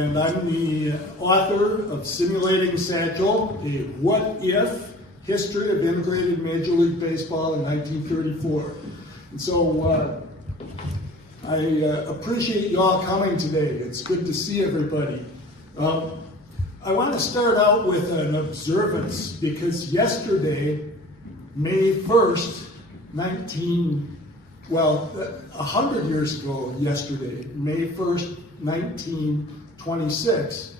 and I'm the author of Simulating Satchel, a what-if history of integrated Major League Baseball in 1934. And so I appreciate you all coming today. It's good to see everybody. I want to start out with an observance, because yesterday, May 1st, 100 years ago yesterday, May 1st, 1926,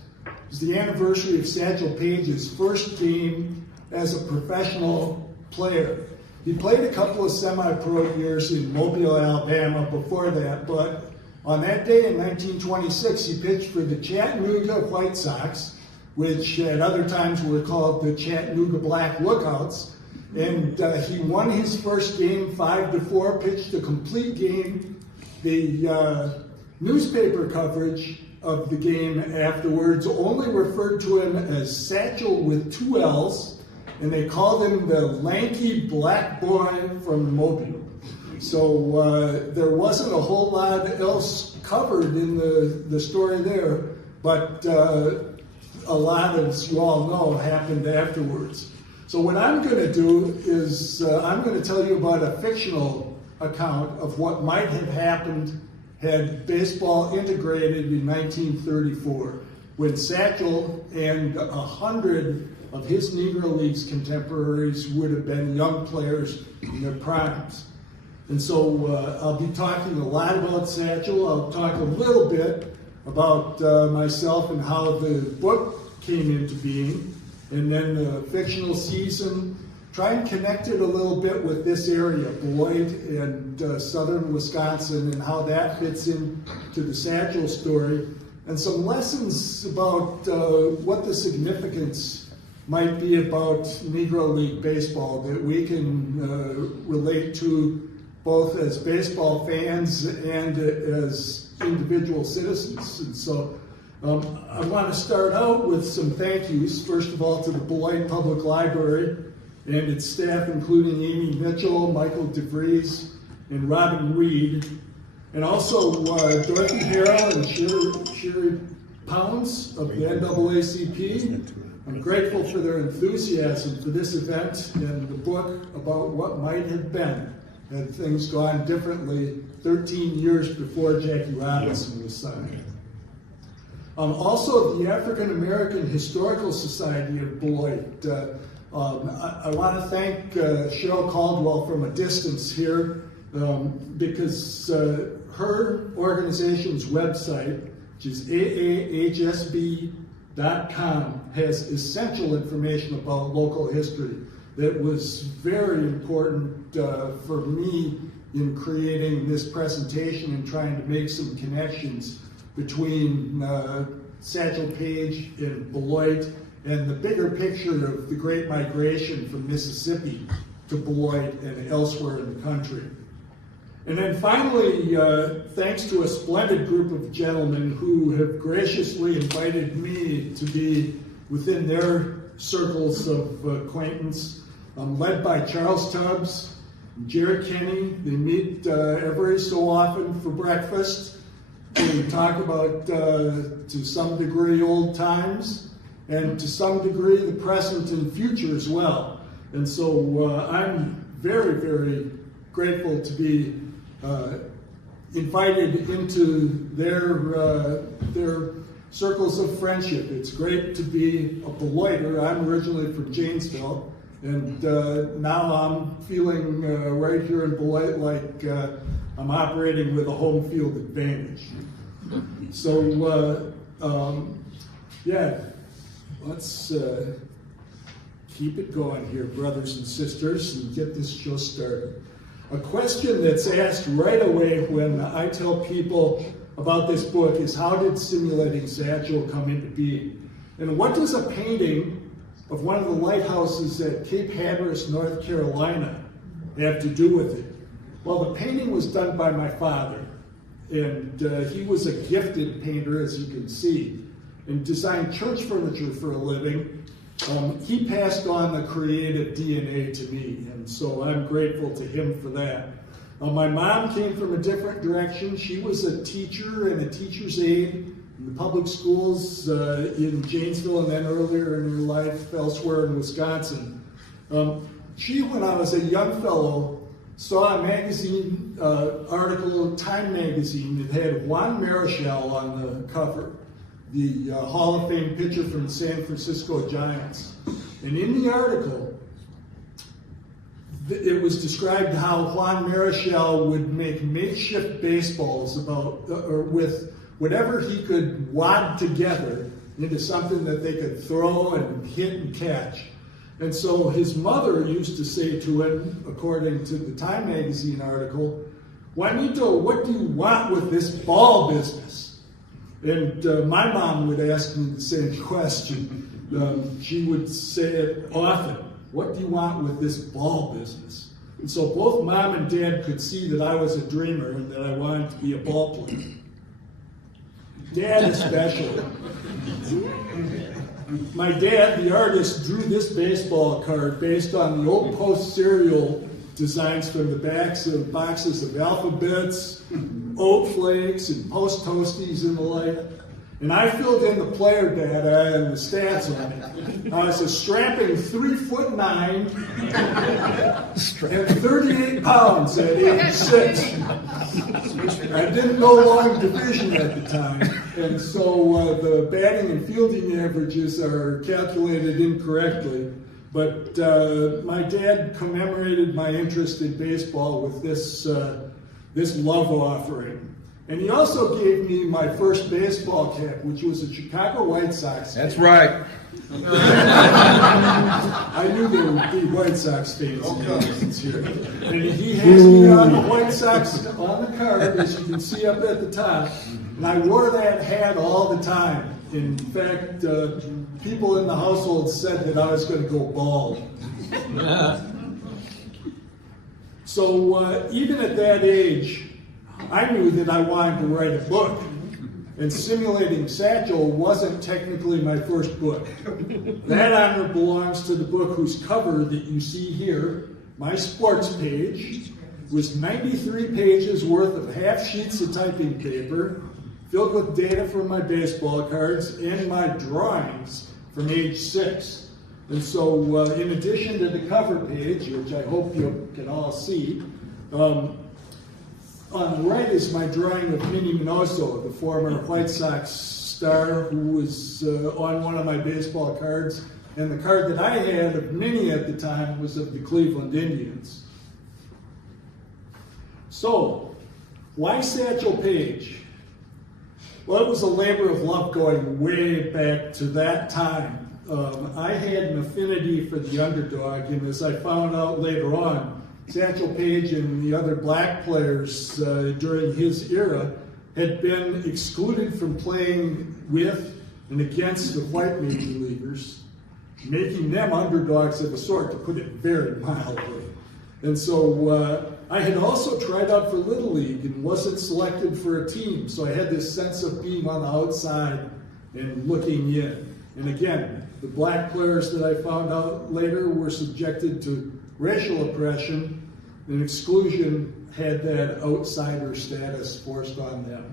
was the anniversary of Satchel Paige's first game as a professional player. He played a couple of semi-pro years in Mobile, Alabama before that, but on that day in 1926, he pitched for the Chattanooga White Sox, which at other times were called the Chattanooga Black Lookouts. And he won his first game 5-4, pitched a complete game. The newspaper coverage of the game afterwards only referred to him as Satchel with 2 L's, and they called him the lanky black boy from Mobile. So there wasn't a whole lot else covered in the story there, but a lot, as you all know, happened afterwards. So what I'm going to do is I'm going to tell you about a fictional account of what might have happened had baseball integrated in 1934, when Satchel and 100 of his Negro Leagues contemporaries would have been young players in their primes. And so I'll be talking a lot about Satchel. I'll talk a little bit about myself and how the book came into being, and then the fictional season, try and connect it a little bit with this area, Beloit and southern Wisconsin, and how that fits into the Satchel story, and some lessons about what the significance might be about Negro League baseball that we can relate to both as baseball fans and as individual citizens. And so I want to start out with some thank yous, first of all to the Beloit Public Library and its staff, including Amy Mitchell, Michael DeVries, and Robin Reed, and also Dorothy Harrell and Sherry Pounds of the NAACP. I'm grateful for their enthusiasm for this event and the book about what might have been had things gone differently 13 years before Jackie Robinson was signed. Also, the African American Historical Society of Beloit. I want to thank Cheryl Caldwell from a distance here, because her organization's website, which is aahsb.com, has essential information about local history that was very important for me in creating this presentation and trying to make some connections between Satchel Paige and Beloit and the bigger picture of the Great Migration from Mississippi to Beloit and elsewhere in the country. And then finally, thanks to a splendid group of gentlemen who have graciously invited me to be within their circles of acquaintance, led by Charles Tubbs and Jerry Kenny. They meet every so often for breakfast. We talk about, to some degree, old times, and to some degree, the present and future as well. And so I'm very, very grateful to be invited into their circles of friendship. It's great to be a Beloiter. I'm originally from Janesville, and now I'm feeling right here in Beloit like I'm operating with a home field advantage. So, let's keep it going here, brothers and sisters, and get this show started. A question that's asked right away when I tell people about this book is, how did Simulating Satchel come into being? And what does a painting of one of the lighthouses at Cape Hatteras, North Carolina, have to do with it? Well, the painting was done by my father, and he was a gifted painter, as you can see, and designed church furniture for a living. He passed on the creative DNA to me, and so I'm grateful to him for that. My mom came from a different direction. She was a teacher and a teacher's aide in the public schools in Janesville and then earlier in her life elsewhere in Wisconsin. She, when I was a young fellow, saw a magazine article, Time magazine, that had Juan Marichal on the cover, the Hall of Fame pitcher from the San Francisco Giants. And in the article, it was described how Juan Marichal would make makeshift baseballs with whatever he could wad together into something that they could throw and hit and catch. And so his mother used to say to him, according to the Time magazine article, "Juanito, what do you want with this ball business?" And my mom would ask me the same question. She would say it often, "What do you want with this ball business?" And so both mom and dad could see that I was a dreamer and that I wanted to be a ball player. Dad especially. My dad, the artist, drew this baseball card based on the old Post cereal designs from the backs of boxes of Alphabets, Oat Flakes, and Post Toasties and the like. And I filled in the player data and the stats on it. I was a strapping 3'9" and 38 pounds at age 6. I didn't know long division at the time, and so the batting and fielding averages are calculated incorrectly. But my dad commemorated my interest in baseball with this love offering. And he also gave me my first baseball cap, which was a Chicago White Sox cap. That's right. I knew there would be White Sox fans in the audience here. And he has me on the White Sox on the card, as you can see up at the top. And I wore that hat all the time. In fact, people in the household said that I was going to go bald. So even at that age, I knew that I wanted to write a book, and Simulating Satchel wasn't technically my first book. That honor belongs to the book whose cover that you see here, my sports page, was 93 pages worth of half sheets of typing paper, filled with data from my baseball cards and my drawings from age 6. And so in addition to the cover page, which I hope you can all see, on the right is my drawing of Minnie Minoso, the former White Sox star who was on one of my baseball cards. And the card that I had of Minnie at the time was of the Cleveland Indians. So, why Satchel Paige? Well, it was a labor of love going way back to that time. I had an affinity for the underdog, and as I found out later on, Satchel Paige and the other black players during his era had been excluded from playing with and against the white major leaguers, making them underdogs of a sort, to put it very mildly. And so I had also tried out for Little League and wasn't selected for a team, so I had this sense of being on the outside and looking in. And again, the black players that I found out later were subjected to racial oppression, and exclusion had that outsider status forced on them.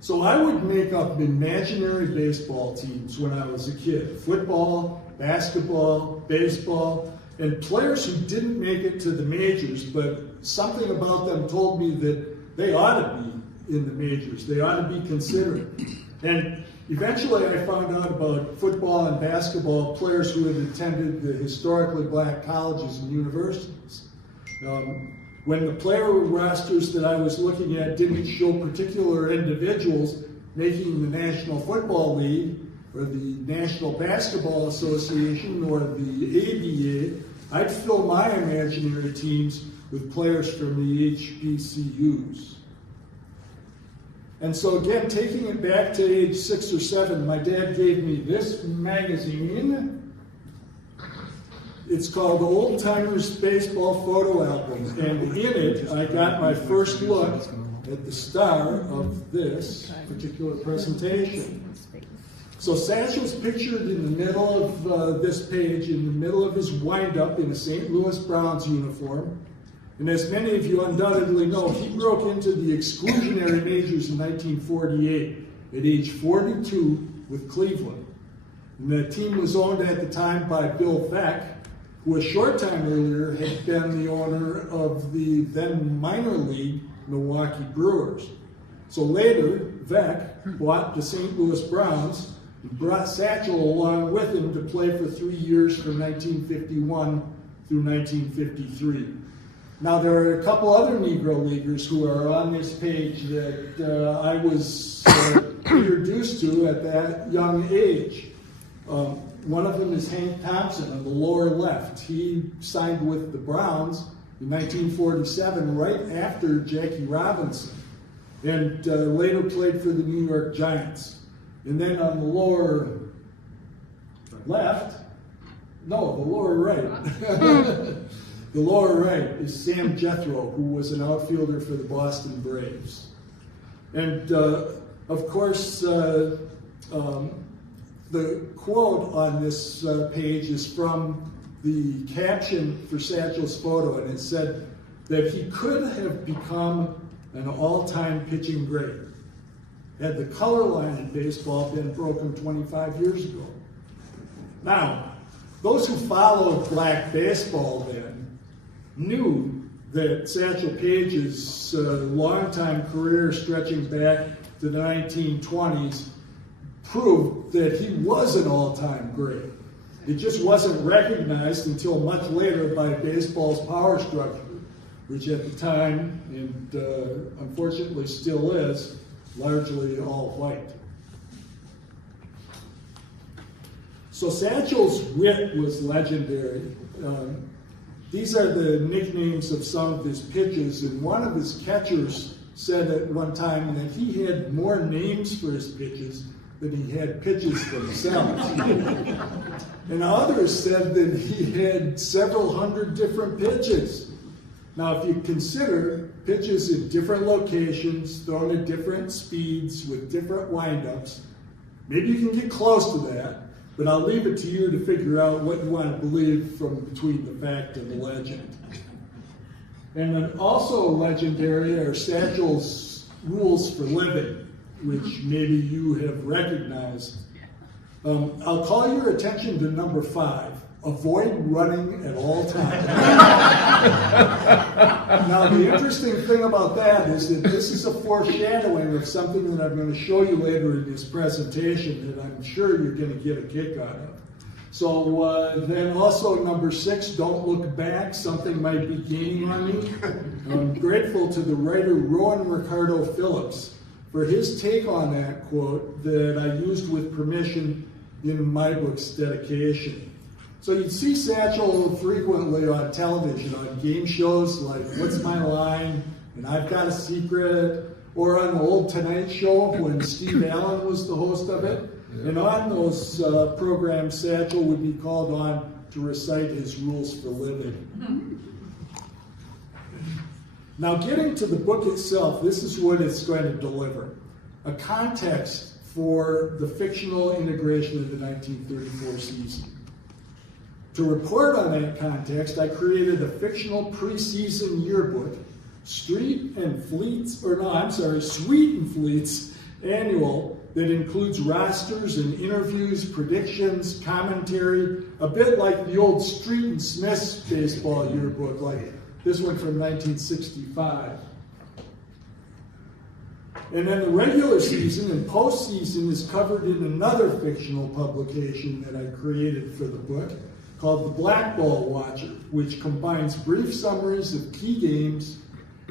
So I would make up imaginary baseball teams when I was a kid. Football, basketball, baseball, and players who didn't make it to the majors, but something about them told me that they ought to be in the majors. They ought to be considered. And eventually I found out about football and basketball players who had attended the historically black colleges and universities. When the player rosters that I was looking at didn't show particular individuals making the National Football League or the National Basketball Association or the ABA, I'd fill my imaginary teams with players from the HBCUs. And so again, taking it back to age 6 or 7, my dad gave me this magazine. It's called Old Timers Baseball Photo Album, and in it I got my first look at the star of this particular presentation. So Satchel's pictured in the middle of this page, in the middle of his windup in a St. Louis Browns uniform. And as many of you undoubtedly know, he broke into the exclusionary majors in 1948. at age 42 with Cleveland. And the team was owned at the time by Bill Veeck, who a short time earlier had been the owner of the then minor league Milwaukee Brewers. So later, Veeck bought the St. Louis Browns and brought Satchel along with him to play for 3 years from 1951 through 1953. Now, there are a couple other Negro Leaguers who are on this page that I was introduced to at that young age. One of them is Hank Thompson on the lower left. He signed with the Browns in 1947, right after Jackie Robinson, and later played for the New York Giants. And then on the lower left, no, the lower right. The lower right is Sam Jethro, who was an outfielder for the Boston Braves. And of course, the quote on this page is from the caption for Satchel's photo, and it said that he could have become an all-time pitching great had the color line in baseball been broken 25 years ago. Now, those who followed black baseball then knew that Satchel Paige's longtime career stretching back to the 1920s proved that he was an all-time great. It just wasn't recognized until much later by baseball's power structure, which at the time, and unfortunately still is, largely all white. So Satchel's wit was legendary. These are the nicknames of some of his pitches, and one of his catchers said at one time that he had more names for his pitches than he had pitches themselves. And others said that he had several hundred different pitches. Now, if you consider pitches in different locations, thrown at different speeds, with different windups, maybe you can get close to that. But I'll leave it to you to figure out what you want to believe from between the fact and the legend. And then also legendary are Satchel's rules for living, which maybe you have recognized. I'll call your attention to number 5. Avoid running at all times. Now, the interesting thing about that is that this is a foreshadowing of something that I'm going to show you later in this presentation that I'm sure you're going to get a kick out of. So then also number 6, don't look back. Something might be gaining on you. I'm grateful to the writer Rowan Ricardo Phillips for his take on that quote that I used with permission in my book's dedication. So you'd see Satchel frequently on television, on game shows like What's My Line, and I've Got a Secret, or on the old Tonight Show when Steve Allen was the host of it. And on those programs, Satchel would be called on to recite his rules for living. Now, getting to the book itself, this is what it's going to deliver. A context for the fictional integration of the 1934 season. To report on that context, I created a fictional preseason yearbook, Sweet and Fleet's annual, that includes rosters and interviews, predictions, commentary, a bit like the old Street and Smith's baseball yearbook, like this one from 1965. And then the regular season and postseason is covered in another fictional publication that I created for the book, called The Blackball Watcher, which combines brief summaries of key games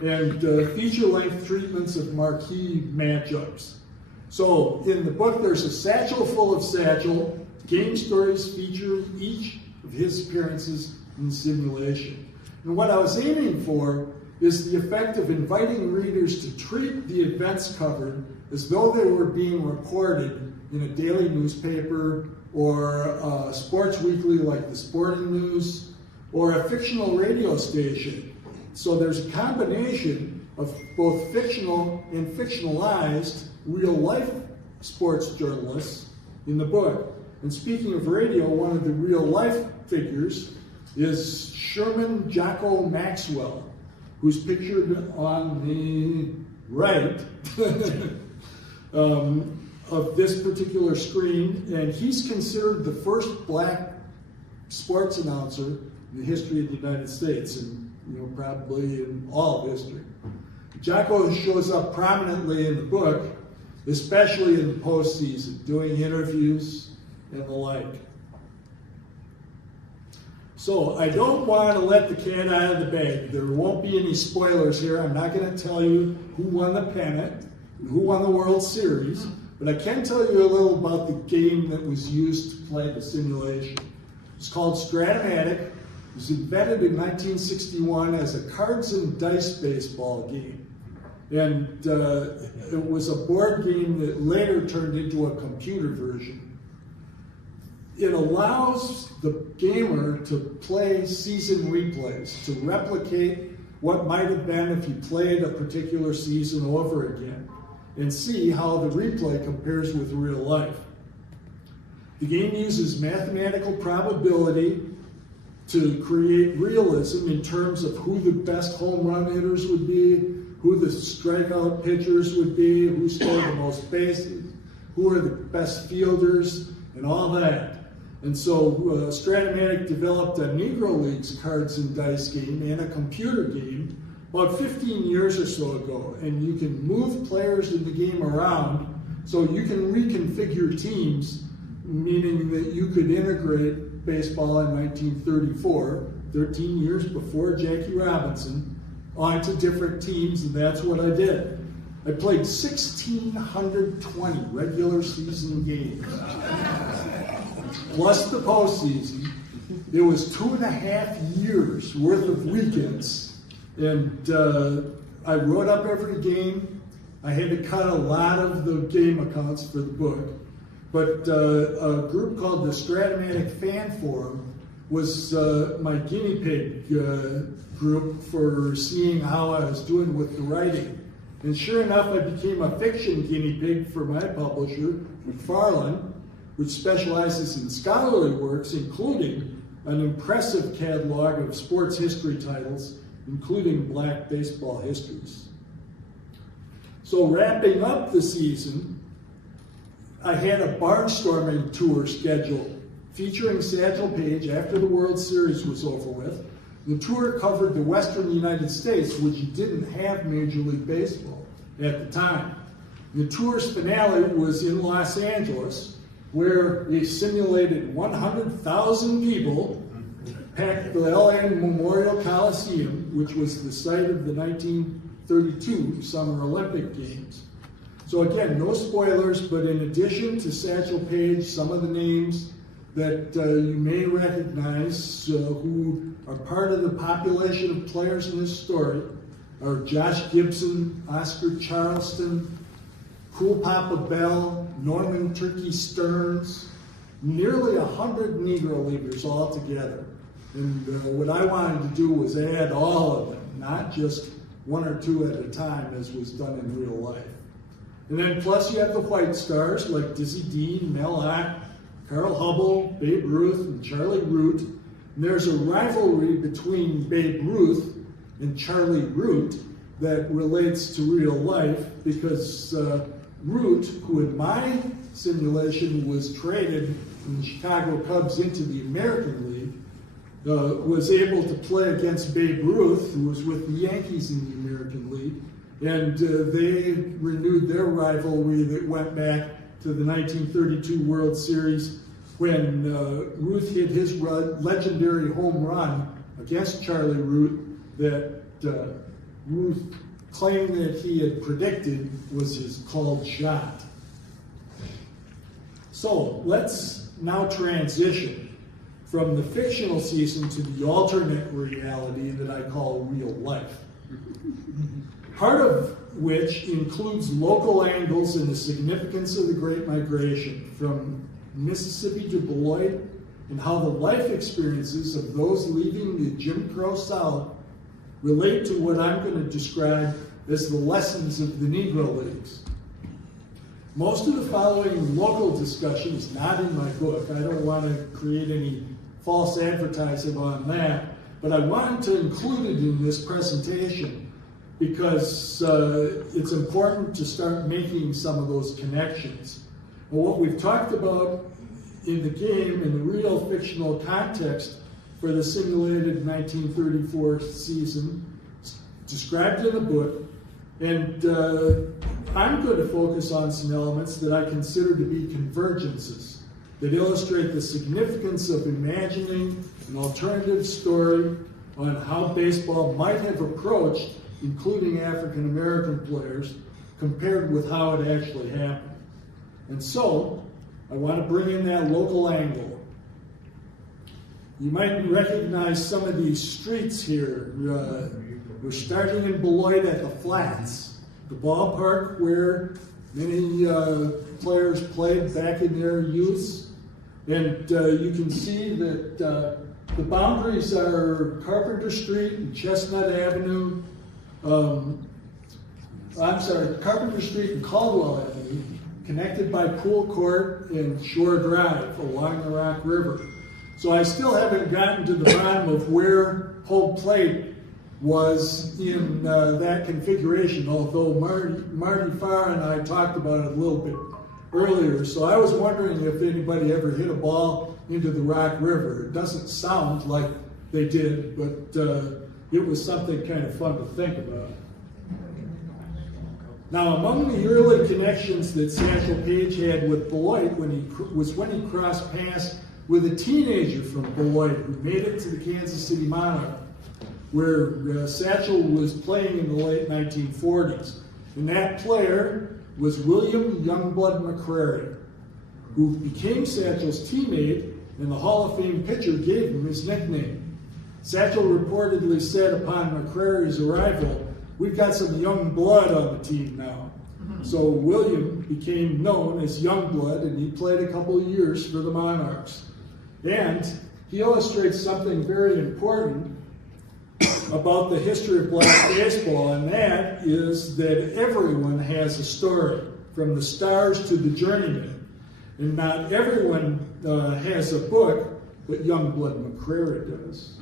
and feature-length treatments of marquee matchups. So in the book, there's a satchel full of Satchel, game stories featuring each of his appearances in the simulation. And what I was aiming for is the effect of inviting readers to treat the events covered as though they were being reported in a daily newspaper or a sports weekly like the Sporting News, or a fictional radio station. So there's a combination of both fictional and fictionalized real-life sports journalists in the book. And speaking of radio, one of the real-life figures is Sherman Jocko Maxwell, who's pictured on the right. of this particular screen, and he's considered the first black sports announcer in the history of the United States, and probably in all of history. Jocko shows up prominently in the book, especially in the postseason, doing interviews and the like. So I don't want to let the cat out of the bag. There won't be any spoilers here. I'm not going to tell you who won the pennant, who won the World Series, but I can tell you a little about the game that was used to play the simulation. It's called Stratomatic. It was invented in 1961 as a cards and dice baseball game. And it was a board game that later turned into a computer version. It allows the gamer to play season replays, to replicate what might have been if you played a particular season over again, and see how the replay compares with real life. The game uses mathematical probability to create realism in terms of who the best home run hitters would be, who the strikeout pitchers would be, who scored the most bases, who are the best fielders, and all that. And so Stratomatic developed a Negro Leagues cards and dice game and a computer game about 15 years or so ago. And you can move players in the game around so you can reconfigure teams, meaning that you could integrate baseball in 1934, 13 years before Jackie Robinson, onto different teams, and that's what I did. I played 1,620 regular season games, plus the postseason. It was 2.5 years worth of weekends, and I wrote up every game. I had to cut a lot of the game accounts for the book, but a group called the Stratomatic Fan Forum was my guinea pig group for seeing how I was doing with the writing. And sure enough, I became a fiction guinea pig for my publisher, McFarland, which specializes in scholarly works, including an impressive catalog of sports history titles, including black baseball histories. So wrapping up the season, I had a barnstorming tour scheduled featuring Satchel Paige after the World Series was over with. The tour covered the western United States, which didn't have Major League Baseball at the time. The tour's finale was in Los Angeles, where they simulated 100,000 people, packed the LA Memorial Coliseum, which was the site of the 1932 Summer Olympic Games. So again, no spoilers, but in addition to Satchel Paige, some of the names that you may recognize who are part of the population of players in this story are Josh Gibson, Oscar Charleston, Cool Papa Bell, Norman Turkey Stearns, nearly 100 Negro Leaguers all together. And what I wanted to do was add all of them, not just one or two at a time as was done in real life. And then plus you have the white stars like Dizzy Dean, Mel Ott, Carl Hubble, Babe Ruth, and Charlie Root. And there's a rivalry between Babe Ruth and Charlie Root that relates to real life because Root, who in my simulation was traded from the Chicago Cubs into the American League, was able to play against Babe Ruth, who was with the Yankees in the American League, and they renewed their rivalry that went back to the 1932 World Series when Ruth hit his legendary home run against Charlie Root that Ruth claimed that he had predicted was his called shot. So let's now transition from the fictional season to the alternate reality that I call real life. Part of which includes local angles and the significance of the Great Migration from Mississippi to Beloit and how the life experiences of those leaving the Jim Crow South relate to what I'm going to describe as the lessons of the Negro Leagues. Most of the following local discussion is not in my book. I don't want to create any false advertising on that, but I wanted to include it in this presentation because it's important to start making some of those connections. And what we've talked about in the game, in the real fictional context for the simulated 1934 season, described in the book, and I'm going to focus on some elements that I consider to be convergences that illustrate the significance of imagining an alternative story on how baseball might have approached including African American players compared with how it actually happened. And so, I want to bring in that local angle. You might recognize some of these streets here. We're starting in Beloit at the Flats, the ballpark where many players played back in their youth. And you can see that the boundaries are Carpenter Street and Chestnut Avenue. Carpenter Street and Caldwell Avenue, connected by Pool Court and Shore Drive along the Rock River. So I still haven't gotten to the bottom of where home plate was in that configuration, although Marty Farr and I talked about it a little bit earlier. So I was wondering if anybody ever hit a ball into the Rock River. It doesn't sound like they did, but it was something kind of fun to think about. Now, among the early connections that Satchel Paige had with Beloit when he crossed paths with a teenager from Beloit who made it to the Kansas City Monarch, where Satchel was playing in the late 1940s. And that player was William Youngblood McCrary, who became Satchel's teammate, and the Hall of Fame pitcher gave him his nickname. Satchel reportedly said upon McCrary's arrival, "We've got some young blood on the team now." So William became known as Youngblood, and he played a couple of years for the Monarchs. And he illustrates something very important about the history of black baseball, and that is that everyone has a story, from the stars to the journeyman. And not everyone has a book, but Youngblood McCrary does.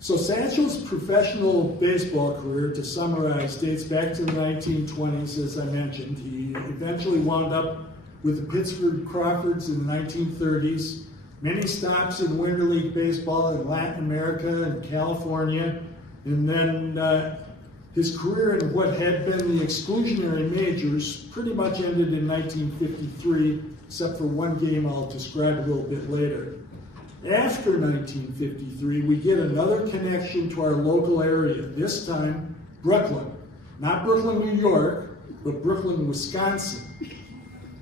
So Satchel's professional baseball career, to summarize, dates back to the 1920s, as I mentioned. He eventually wound up with the Pittsburgh Crawfords in the 1930s, many stops in Winter League baseball in Latin America and California, and then his career in what had been the exclusionary majors pretty much ended in 1953, except for one game I'll describe a little bit later. After 1953, we get another connection to our local area, this time Brooklyn. Not Brooklyn, New York, but Brooklyn, Wisconsin.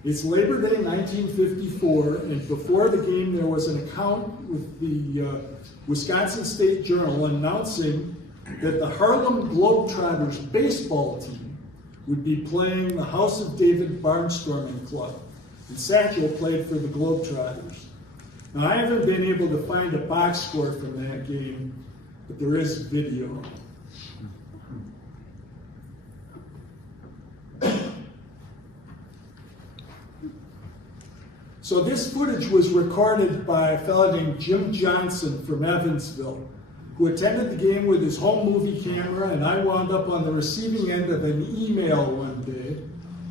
It's Labor Day 1954, and before the game there was an account with the Wisconsin State Journal announcing that the Harlem Globetrotters baseball team would be playing the House of David Barnstorming Club, and Satchel played for the Globetrotters. Now, I haven't been able to find a box score from that game, but there is video. So this footage was recorded by a fellow named Jim Johnson from Evansville, who attended the game with his home movie camera, and I wound up on the receiving end of an email one day,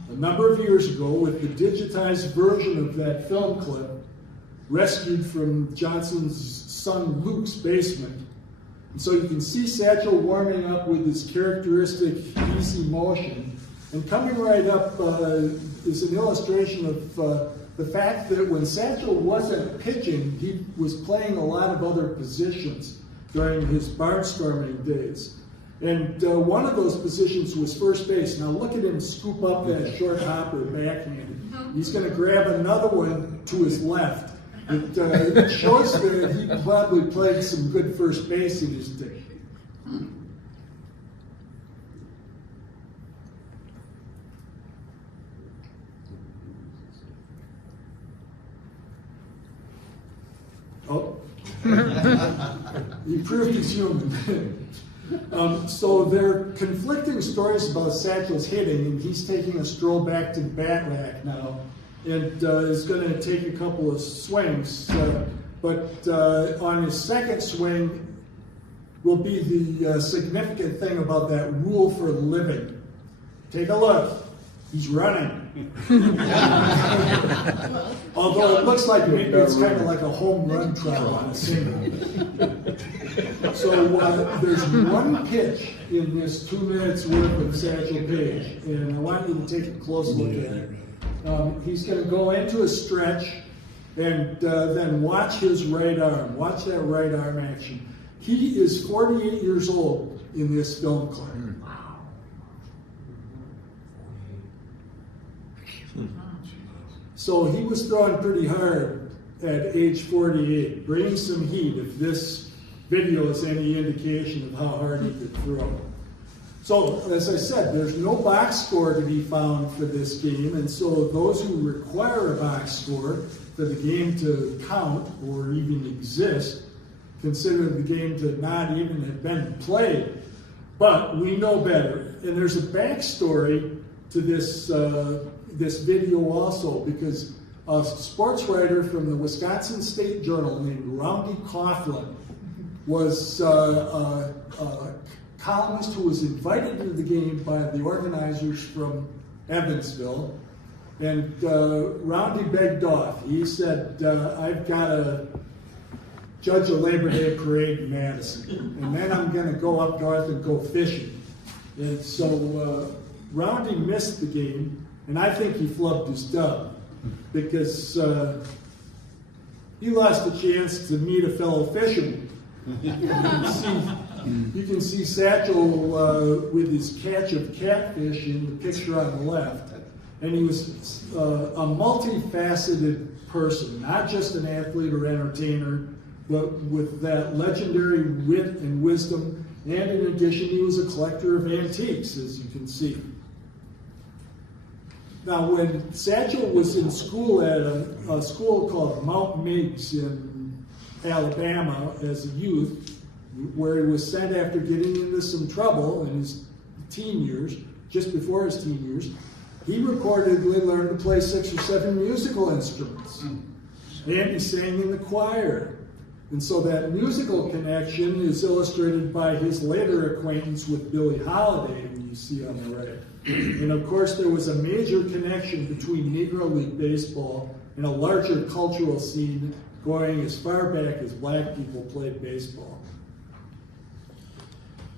a number of years ago, with the digitized version of that film clip, rescued from Johnson's son Luke's basement. And so you can see Satchel warming up with his characteristic easy motion. And coming right up is an illustration of the fact that when Satchel wasn't pitching, he was playing a lot of other positions during his barnstorming days. And one of those positions was first base. Now look at him scoop up that short hopper backhanded. He's going to grab another one to his left. It shows that he probably played some good first base in his day. Oh, he proved he's human. So there are conflicting stories about Satchel's hitting, and he's taking a stroll back to the bat rack now, and is going to take a couple of swings. But on his second swing, will be the significant thing about that rule for living. Take a look. He's running. Although it looks like maybe it's kind of like a home run trot on a single. So there's one pitch in this 2 minutes worth of Satchel Paige, and I want you to take a close look at it. He's going to go into a stretch and then watch his right arm. Watch that right arm action. He is 48 years old in this film clip. So he was throwing pretty hard at age 48, bringing some heat if this video is any indication of how hard he could throw. So, as I said, there's no box score to be found for this game, and so those who require a box score for the game to count or even exist consider the game to not even have been played. But we know better, and there's a backstory to this this video also, because a sports writer from the Wisconsin State Journal named Roundy Coughlin was a columnist who was invited to the game by the organizers from Evansville, and Roundy begged off. He said, I've got to judge a Labor Day parade in Madison, and then I'm going to go up north and go fishing. And so Roundy missed the game, and I think he flubbed his dub, because he lost a chance to meet a fellow fisherman. You can see Satchel with his catch of catfish in the picture on the left. And he was a multifaceted person, not just an athlete or entertainer, but with that legendary wit and wisdom. And in addition, he was a collector of antiques, as you can see. Now, when Satchel was in school at a school called Mount Meigs in Alabama as a youth, where he was sent after getting into some trouble in his teen years, just before his teen years, he reportedly learned to play 6 or 7 musical instruments. And he sang in the choir. And so that musical connection is illustrated by his later acquaintance with Billie Holiday, who you see on the right. And of course, there was a major connection between Negro League baseball and a larger cultural scene going as far back as black people played baseball.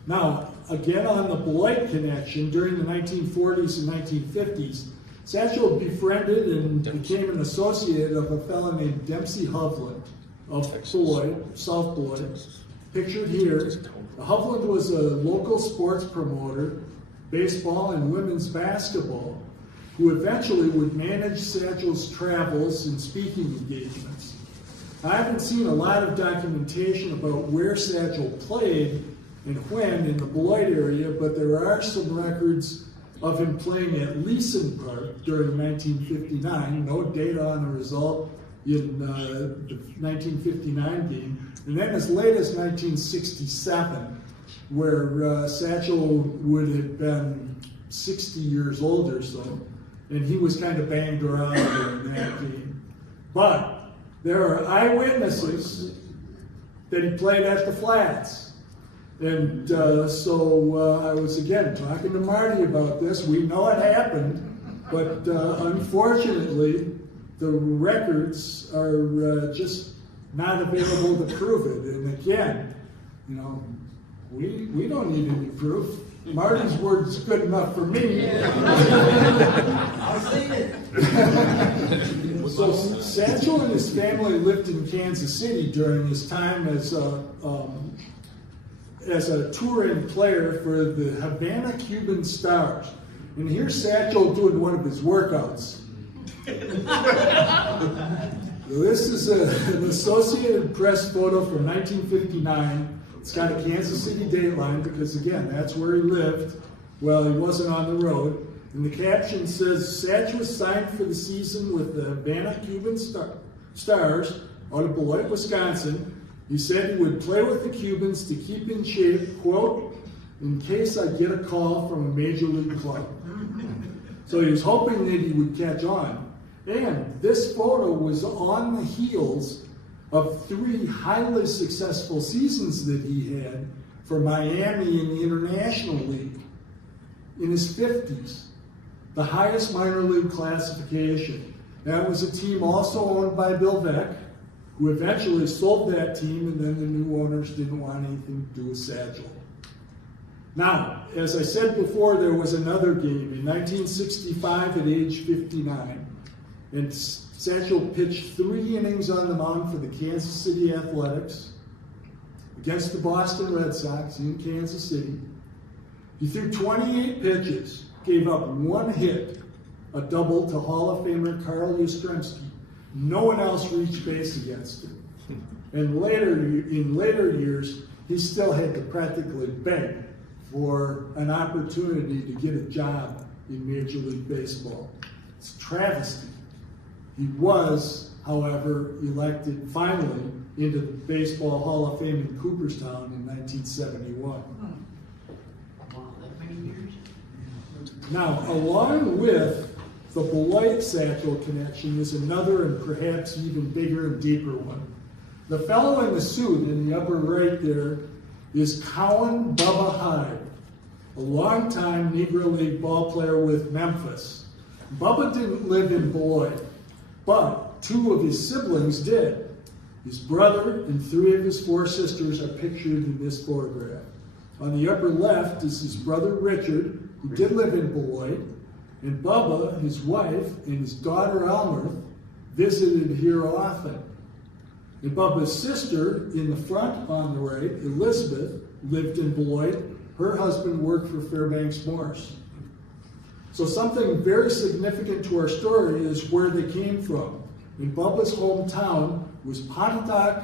Now, again on the Beloit connection, during the 1940s and 1950s, Satchel befriended and became an associate of a fellow named Dempsey Hovland of Beloit, South Beloit, pictured here. Hovland was a local sports promoter, baseball and women's basketball, who eventually would manage Satchel's travels and speaking engagements. I haven't seen a lot of documentation about where Satchel played and when in the Beloit area, but there are some records of him playing at Leeson Park during 1959. No data on the result in the 1959 game. And then as late as 1967, where Satchel would have been 60 years old or so, and he was kind of banged around during that game. But there are eyewitnesses that he played at the Flats. And so I was, again, talking to Marty about this. We know it happened, but unfortunately, the records are just not available to prove it. And again, you know, we don't need any proof. Marty's word's good enough for me. I'll say it. So Satchel and his family lived in Kansas City during his time as a touring player for the Havana Cuban Stars. And here's Satchel doing one of his workouts. This is an Associated Press photo from 1959. It's got a Kansas City dateline because, again, that's where he lived while he wasn't on the road. And the caption says, Satchel was signed for the season with the Havana Cuban Stars out of Beloit, Wisconsin. He said he would play with the Cubans to keep in shape, quote, in case I get a call from a major league club. So he was hoping that he would catch on. And this photo was on the heels of 3 highly successful seasons that he had for Miami in the International League in his 50s, the highest minor league classification. That was a team also owned by Bill Veeck, who eventually sold that team, and then the new owners didn't want anything to do with Satchel. Now, as I said before, there was another game in 1965 at age 59, and Satchel pitched 3 innings on the mound for the Kansas City Athletics against the Boston Red Sox in Kansas City. He threw 28 pitches, gave up 1 hit, a double to Hall of Famer Carl Yastrzemski. No one else reached base against him. And in later years, he still had to practically beg for an opportunity to get a job in Major League Baseball. It's a travesty. He was, however, elected finally into the Baseball Hall of Fame in Cooperstown in 1971. Wow, that many years? Now, along with the Beloit Satchel connection is another and perhaps even bigger and deeper one. The fellow in the suit in the upper right there is Cowan Bubba Hyde, a longtime Negro League ball player with Memphis. Bubba didn't live in Beloit, but 2 of his siblings did. His brother and 3 of his 4 sisters are pictured in this photograph. On the upper left is his brother Richard, who did live in Beloit, and Bubba, his wife, and his daughter Elmer visited here often. And Bubba's sister, in the front on the right, Elizabeth, lived in Beloit. Her husband worked for Fairbanks Morse. So something very significant to our story is where they came from. And Bubba's hometown was Pontotoc,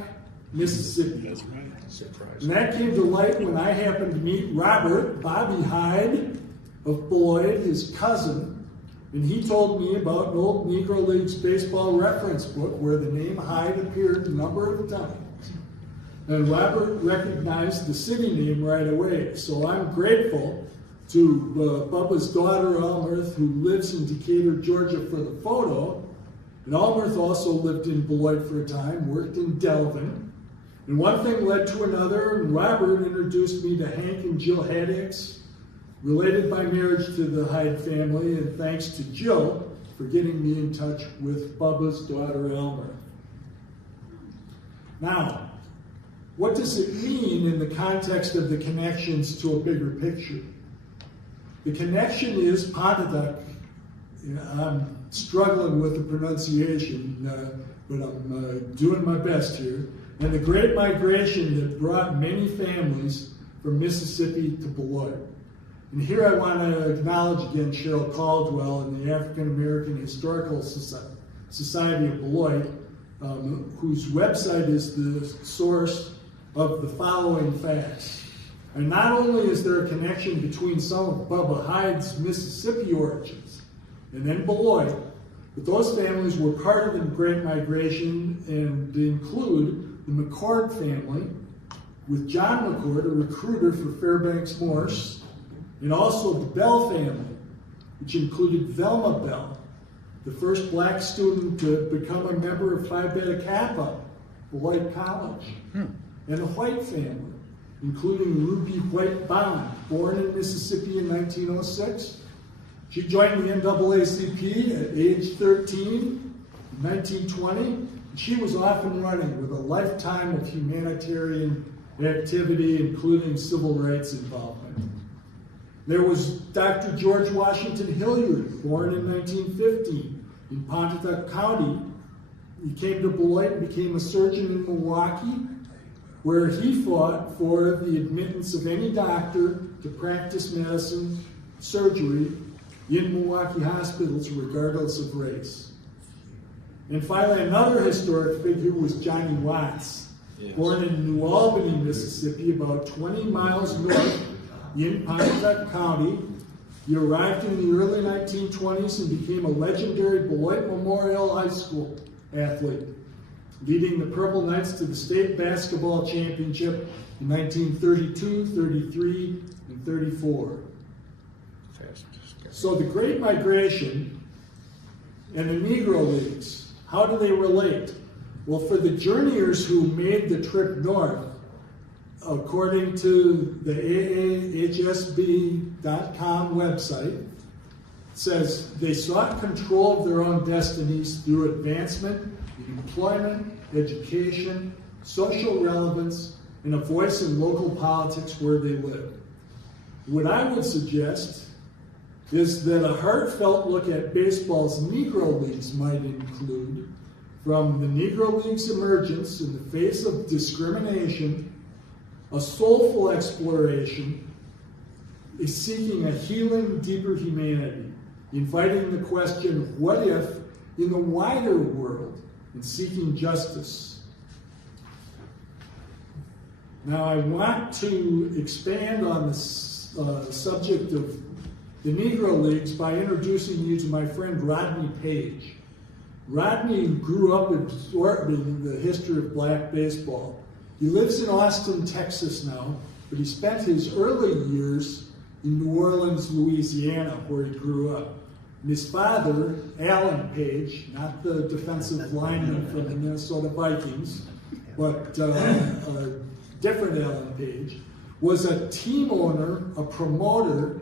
Mississippi. That's right. Surprise. And that came to light when I happened to meet Robert, Bobby Hyde of Beloit, his cousin, and he told me about an old Negro Leagues baseball reference book where the name Hyde appeared a number of times. And Robert recognized the city name right away. So I'm grateful to Bubba's daughter, Elmerth, who lives in Decatur, Georgia, for the photo. And Elmerth also lived in Beloit for a time, worked in Delvin. And one thing led to another, and Robert introduced me to Hank and Jill Haddix, related by marriage to the Hyde family, and thanks to Jill for getting me in touch with Bubba's daughter, Elmer. Now, what does it mean in the context of the connections to a bigger picture? The connection is Pontotoc. I'm struggling with the pronunciation, but I'm doing my best here. And the Great Migration that brought many families from Mississippi to Beloit. And here I want to acknowledge again Cheryl Caldwell and the African American Historical Society of Beloit, whose website is the source of the following facts. And not only is there a connection between some of Bubba Hyde's Mississippi origins and then Beloit, but those families were part of the Great Migration and include the McCord family, with John McCord, a recruiter for Fairbanks Morse, and also the Bell family, which included Velma Bell, the first black student to become a member of Phi Beta Kappa, Beloit College, and the White family, including Ruby White Bond, born in Mississippi in 1906. She joined the NAACP at age 13 in 1920. She was off and running with a lifetime of humanitarian activity, including civil rights involvement. There was Dr. George Washington Hilliard, born in 1915 in Pontotoc County. He came to Beloit and became a surgeon in Milwaukee, where he fought for the admittance of any doctor to practice medicine, surgery in Milwaukee hospitals, regardless of race. And finally, another historic figure was Johnny Watts, born in New Albany, Mississippi, about 20 miles north in Pontotoc County. He arrived in the early 1920s and became a legendary Beloit Memorial High School athlete, leading the Purple Knights to the state basketball championship in 1932, 33, and 34. So the Great Migration and the Negro Leagues, how do they relate? Well, for the journeyers who made the trip north, according to the AAHSB.com website, it says they sought control of their own destinies through advancement in employment, education, social relevance, and a voice in local politics where they live. What I would suggest is that a heartfelt look at baseball's Negro Leagues might include, from the Negro Leagues' emergence in the face of discrimination, a soulful exploration is seeking a healing, deeper humanity, inviting the question, what if, in the wider world, and seeking justice. Now I want to expand on this subject of the Negro Leagues by introducing you to my friend Rodney Page. Rodney grew up absorbing the history of black baseball. He lives in Austin, Texas now, but he spent his early years in New Orleans, Louisiana, where he grew up. And his father, Alan Page, not the defensive lineman from the Minnesota Vikings, but a different Alan Page, was a team owner, a promoter,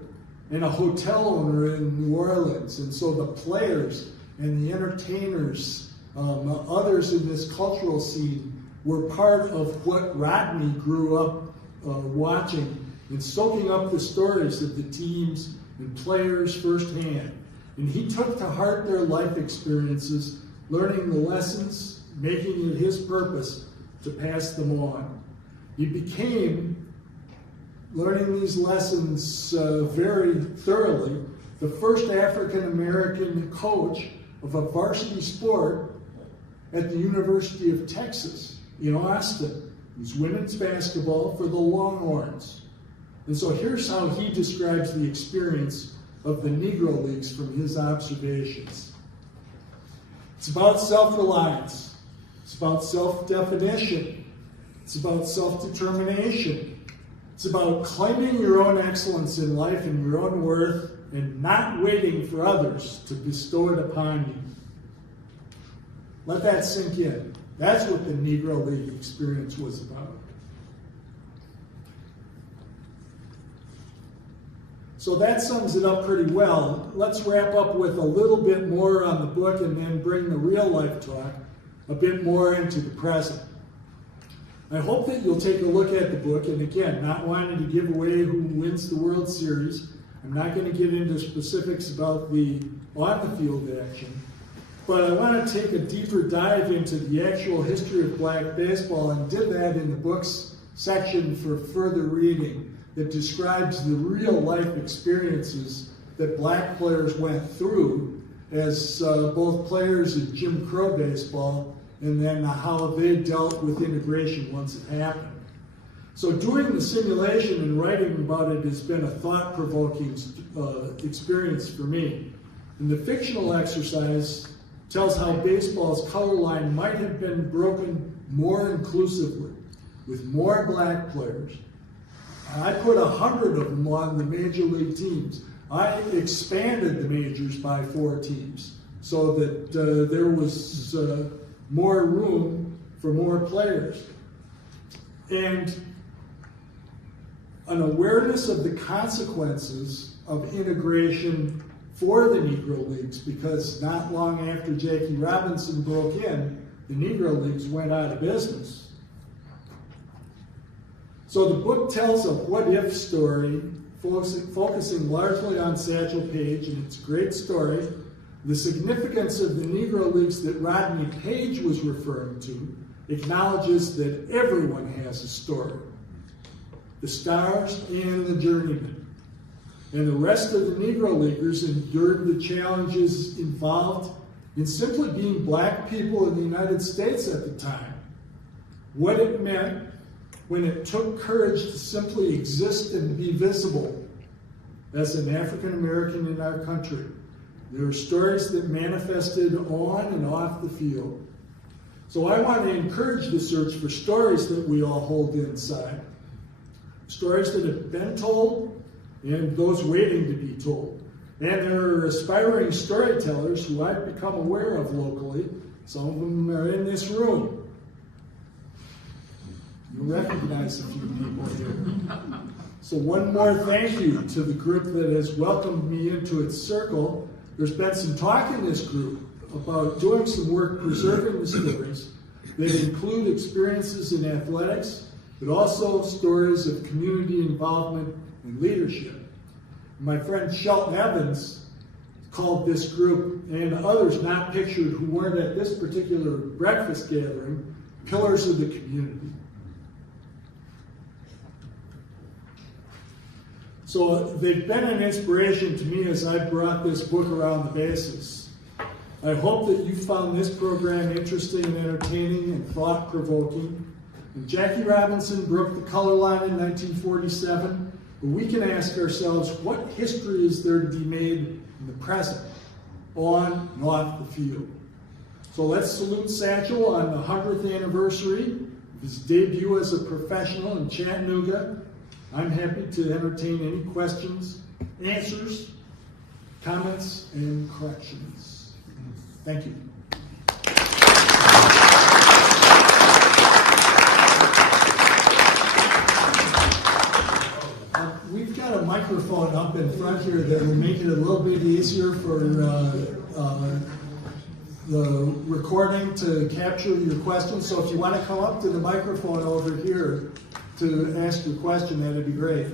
and a hotel owner in New Orleans. And so the players and the entertainers, others in this cultural scene, were part of what Rodney grew up watching and soaking up the stories of the teams and players firsthand. And he took to heart their life experiences, learning the lessons, making it his purpose to pass them on. He became, learning these lessons very thoroughly, the first African-American coach of a varsity sport at the University of Texas in Austin. It was women's basketball for the Longhorns. And so here's how he describes the experience of the Negro Leagues from his observations. It's about self-reliance. It's about self-definition. It's about self-determination. It's about claiming your own excellence in life and your own worth and not waiting for others to bestow it upon you. Let that sink in. That's what the Negro League experience was about. So that sums it up pretty well. Let's wrap up with a little bit more on the book and then bring the real life talk a bit more into the present. I hope that you'll take a look at the book, and again, not wanting to give away who wins the World Series, I'm not going to get into specifics about the on-the-field action, but I want to take a deeper dive into the actual history of black baseball and did that in the book's section for further reading that describes the real-life experiences that black players went through as both players in Jim Crow baseball and then how they dealt with integration once it happened. So doing the simulation and writing about it has been a thought-provoking experience for me. And the fictional exercise tells how baseball's color line might have been broken more inclusively, with more black players. I put 100 of them on the major league teams. I expanded the majors by 4 teams so that there was more room for more players. And an awareness of the consequences of integration for the Negro Leagues, because not long after Jackie Robinson broke in, the Negro Leagues went out of business. So the book tells a what-if story, focusing largely on Satchel Paige, and it's a great story. The significance of the Negro Leagues that Rodney Page was referring to acknowledges that everyone has a story. The stars and the journeymen. And the rest of the Negro Leaguers endured the challenges involved in simply being black people in the United States at the time. What it meant when it took courage to simply exist and be visible as an African American in our country. There are stories that manifested on and off the field. So I want to encourage the search for stories that we all hold inside. Stories that have been told and those waiting to be told. And there are aspiring storytellers who I've become aware of locally. Some of them are in this room. You recognize a few people here. So one more thank you to the group that has welcomed me into its circle. There's been some talk in this group about doing some work preserving the stories that include experiences in athletics, but also stories of community involvement and leadership. My friend Shelton Evans called this group, and others not pictured who weren't at this particular breakfast gathering, pillars of the community. So they've been an inspiration to me as I brought this book around the bases. I hope that you found this program interesting and entertaining and thought-provoking. And Jackie Robinson broke the color line in 1947, but we can ask ourselves, what history is there to be made in the present, on and off the field? So let's salute Satchel on the 100th anniversary of his debut as a professional in Chattanooga. I'm happy to entertain any questions, answers, comments, and corrections. Thank you. We've got a microphone up in front here that will make it a little bit easier for the recording to capture your questions. So if you want to come up to the microphone over here to ask your question, that'd be great.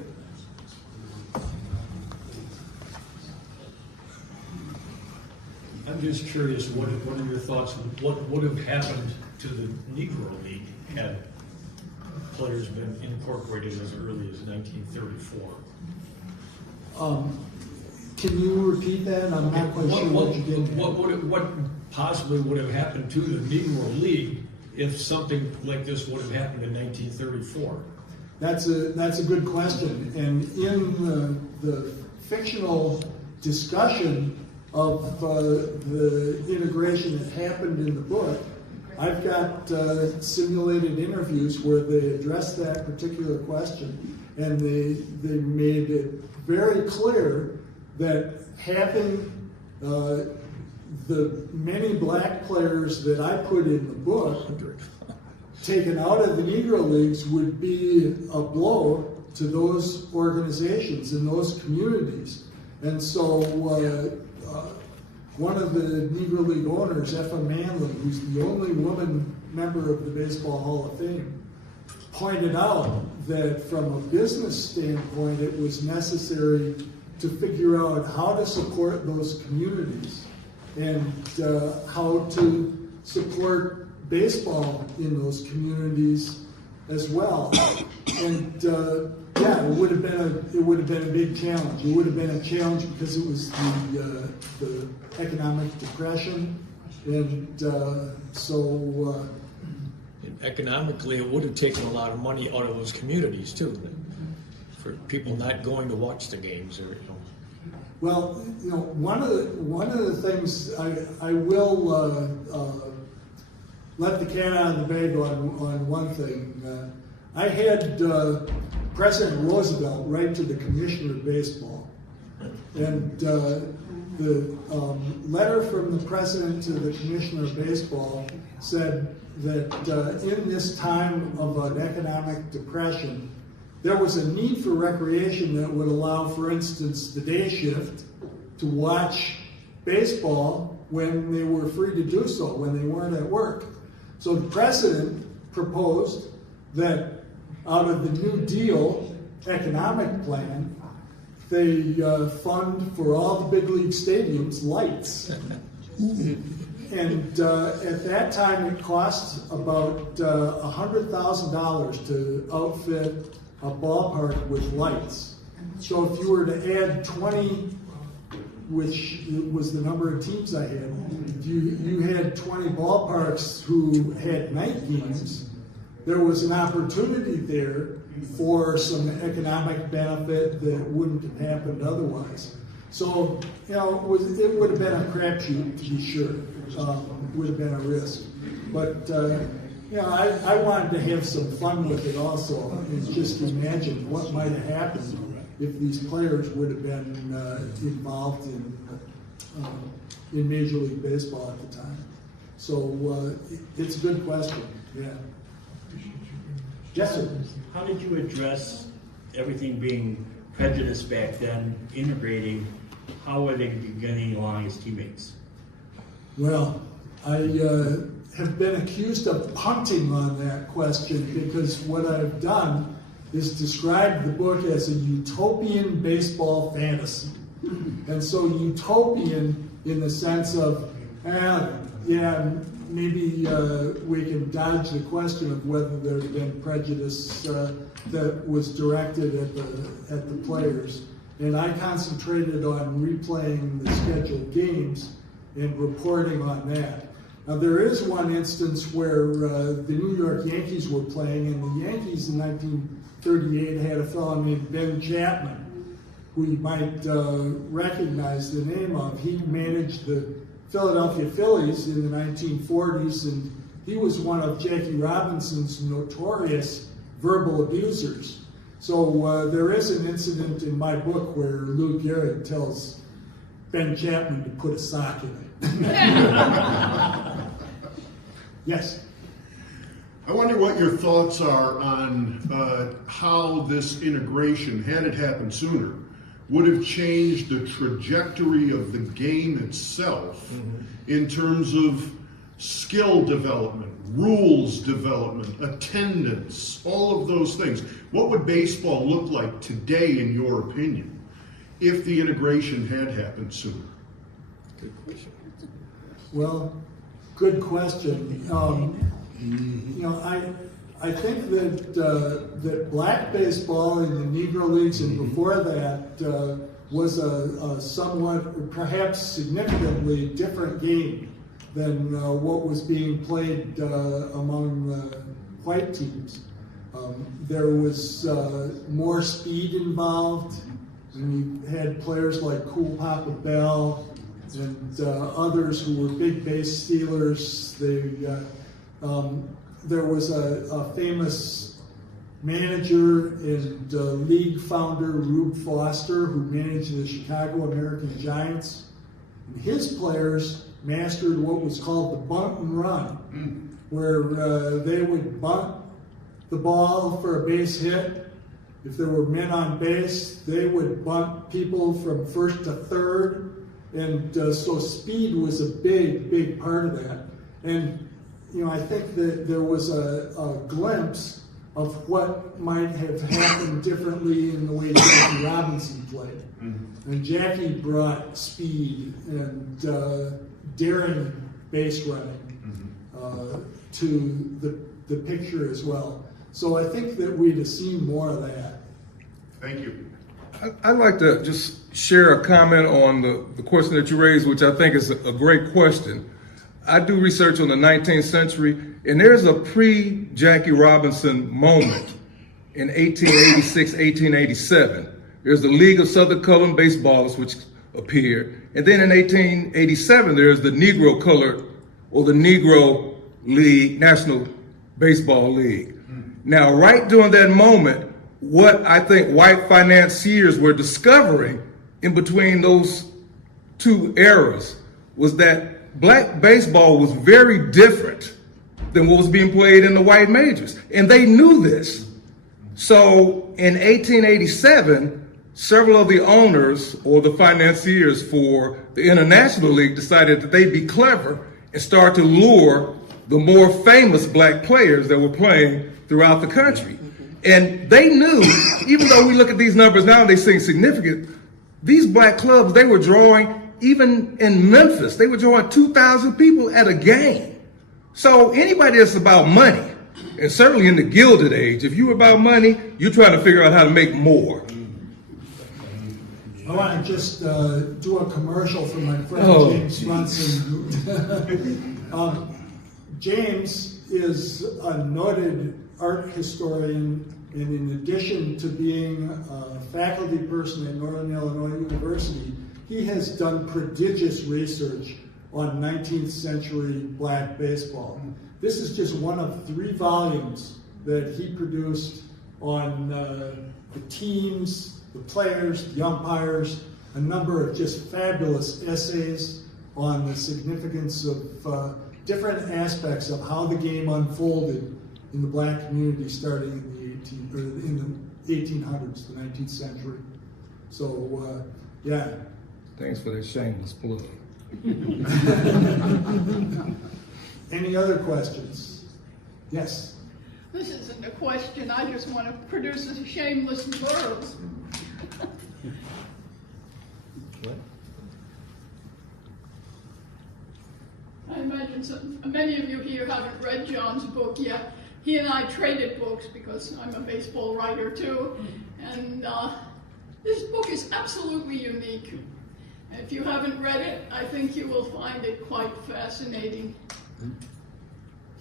I'm just curious, what are your thoughts on what would have happened to the Negro League had players been incorporated as early as 1934? Can you repeat that? I'm not quite sure what you did. What possibly would have happened to the Negro League if something like this would have happened in 1934? That's a good question. And in the fictional discussion of the integration that happened in the book, I've got simulated interviews where they address that particular question, and they made it very clear that having the many black players that I put in the book taken out of the Negro Leagues would be a blow to those organizations and those communities. And so one of the Negro League owners, Effa Manley, who's the only woman member of the Baseball Hall of Fame, pointed out that from a business standpoint, it was necessary to figure out how to support those communities and how to support baseball in those communities as well. And yeah, it would have been a big challenge. It would have been a challenge because it was the economic depression, and so. Economically, it would have taken a lot of money out of those communities too, for people not going to watch the games. Or, Well, one of the things I will let the cat out of the bag on one thing. I had President Roosevelt write to the Commissioner of Baseball, and the letter from the President to the Commissioner of Baseball said that in this time of an economic depression, there was a need for recreation that would allow, for instance, the day shift to watch baseball when they were free to do so, when they weren't at work. So the President proposed that out of the New Deal economic plan, they fund for all the big league stadiums lights. And at that time, it cost about $100,000 to outfit a ballpark with lights. So if you were to add 20, which was the number of teams I had, if you had 20 ballparks who had night games, there was an opportunity there for some economic benefit that wouldn't have happened otherwise. So, it would have been a crapshoot, to be sure. It would have been a risk. But, I wanted to have some fun with it also, and just imagine what might have happened if these players would have been involved in Major League Baseball at the time. So, it's a good question, yeah. Yes, sir. How did you address everything being prejudiced back then, integrating? How were they getting along as teammates? Well, I have been accused of punting on that question because what I've done is describe the book as a utopian baseball fantasy. And so utopian in the sense of, yeah, maybe we can dodge the question of whether there had been prejudice that was directed at the players. And I concentrated on replaying the scheduled games and reporting on that. Now, there is one instance where the New York Yankees were playing, and the Yankees in 1938 had a fellow named Ben Chapman, who you might recognize the name of. He managed the Philadelphia Phillies in the 1940s, and he was one of Jackie Robinson's notorious verbal abusers. So there is an incident in my book where Lou Gehrig tells Ben Chapman to put a sock in it. Yes. I wonder what your thoughts are on how this integration, had it happened sooner, would have changed the trajectory of the game itself in terms of skill development, rules development, attendance, all of those things. What would baseball look like today, in your opinion, if the integration had happened sooner? Good question. Well, good question. I think that black baseball in the Negro Leagues and before that was a somewhat, perhaps significantly different game than what was being played among white teams. There was more speed involved, and you had players like Cool Papa Bell and others who were big base stealers. There was a famous manager and league founder, Rube Foster, who managed the Chicago American Giants. And his players mastered what was called the bunt and run, where they would bunt the ball for a base hit. If there were men on base, they would bunt people from first to third. And so speed was a big part of that. And I think that there was a glimpse of what might have happened differently in the way Jackie Robinson played. And Jackie brought speed and daring base running to the picture as well. So I think that we'd have seen more of that. Thank you. I'd like to just share a comment on the question that you raised, which I think is a great question. I do research on the 19th century, and there's a pre-Jackie Robinson moment in 1886, 1887. There's the League of Southern Colored Baseballers, which appeared. And then in 1887, there's the Negro Colored, or the Negro League, National Baseball League. Now, right during that moment, what I think white financiers were discovering in between those two eras was that black baseball was very different than what was being played in the white majors. And they knew this. So in 1887, several of the owners or the financiers for the International League decided that they'd be clever and start to lure the more famous black players that were playing throughout the country. And they knew, even though we look at these numbers now and they seem significant, these black clubs, they were drawing, even in Memphis, they were drawing 2,000 people at a game. So anybody that's about money, and certainly in the Gilded Age, if you're about money, you're trying to figure out how to make more. I want to just do a commercial for my friend James Brunson. James is a noted art historian, and in addition to being a faculty person at Northern Illinois University, he has done prodigious research on 19th century black baseball. This is just one of 3 volumes that he produced on the teams, the players, the umpires, a number of just fabulous essays on the significance of different aspects of how the game unfolded in the black community starting in the 1800s, the 19th century. So, yeah. Thanks for that shameless plug. Any other questions? Yes. This isn't a question. I just want to produce a shameless verb. I imagine many of you here haven't read John's book yet. He and I traded books because I'm a baseball writer too. And this book is absolutely unique. If you haven't read it, I think you will find it quite fascinating.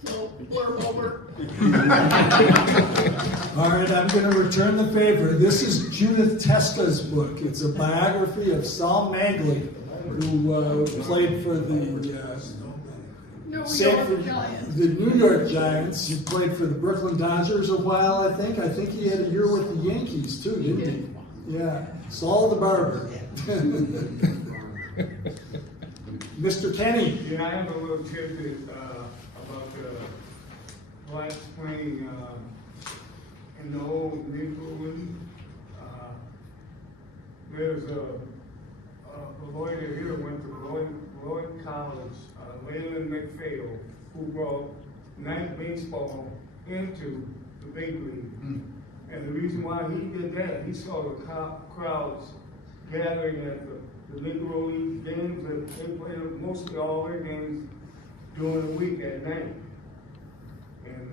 So, blurb over. All right, I'm going to return the favor. This is Judith Teska's book. It's a biography of Saul Mangley, who played for the New York Giants. He played for the Brooklyn Dodgers a while, I think. I think he had a year with the Yankees, too, didn't he? Yeah. Saul the Barber. Mr. Kenny. Yeah, I have a little tidbit about the blacks playing in the old Negro Leagues. There's a Beloit here went to Beloit College, Leland McPhail, who brought night baseball into the big league. And the reason why he did that, he saw the crowds gathering at the Negro League games, and they played mostly all their games during the week at night. And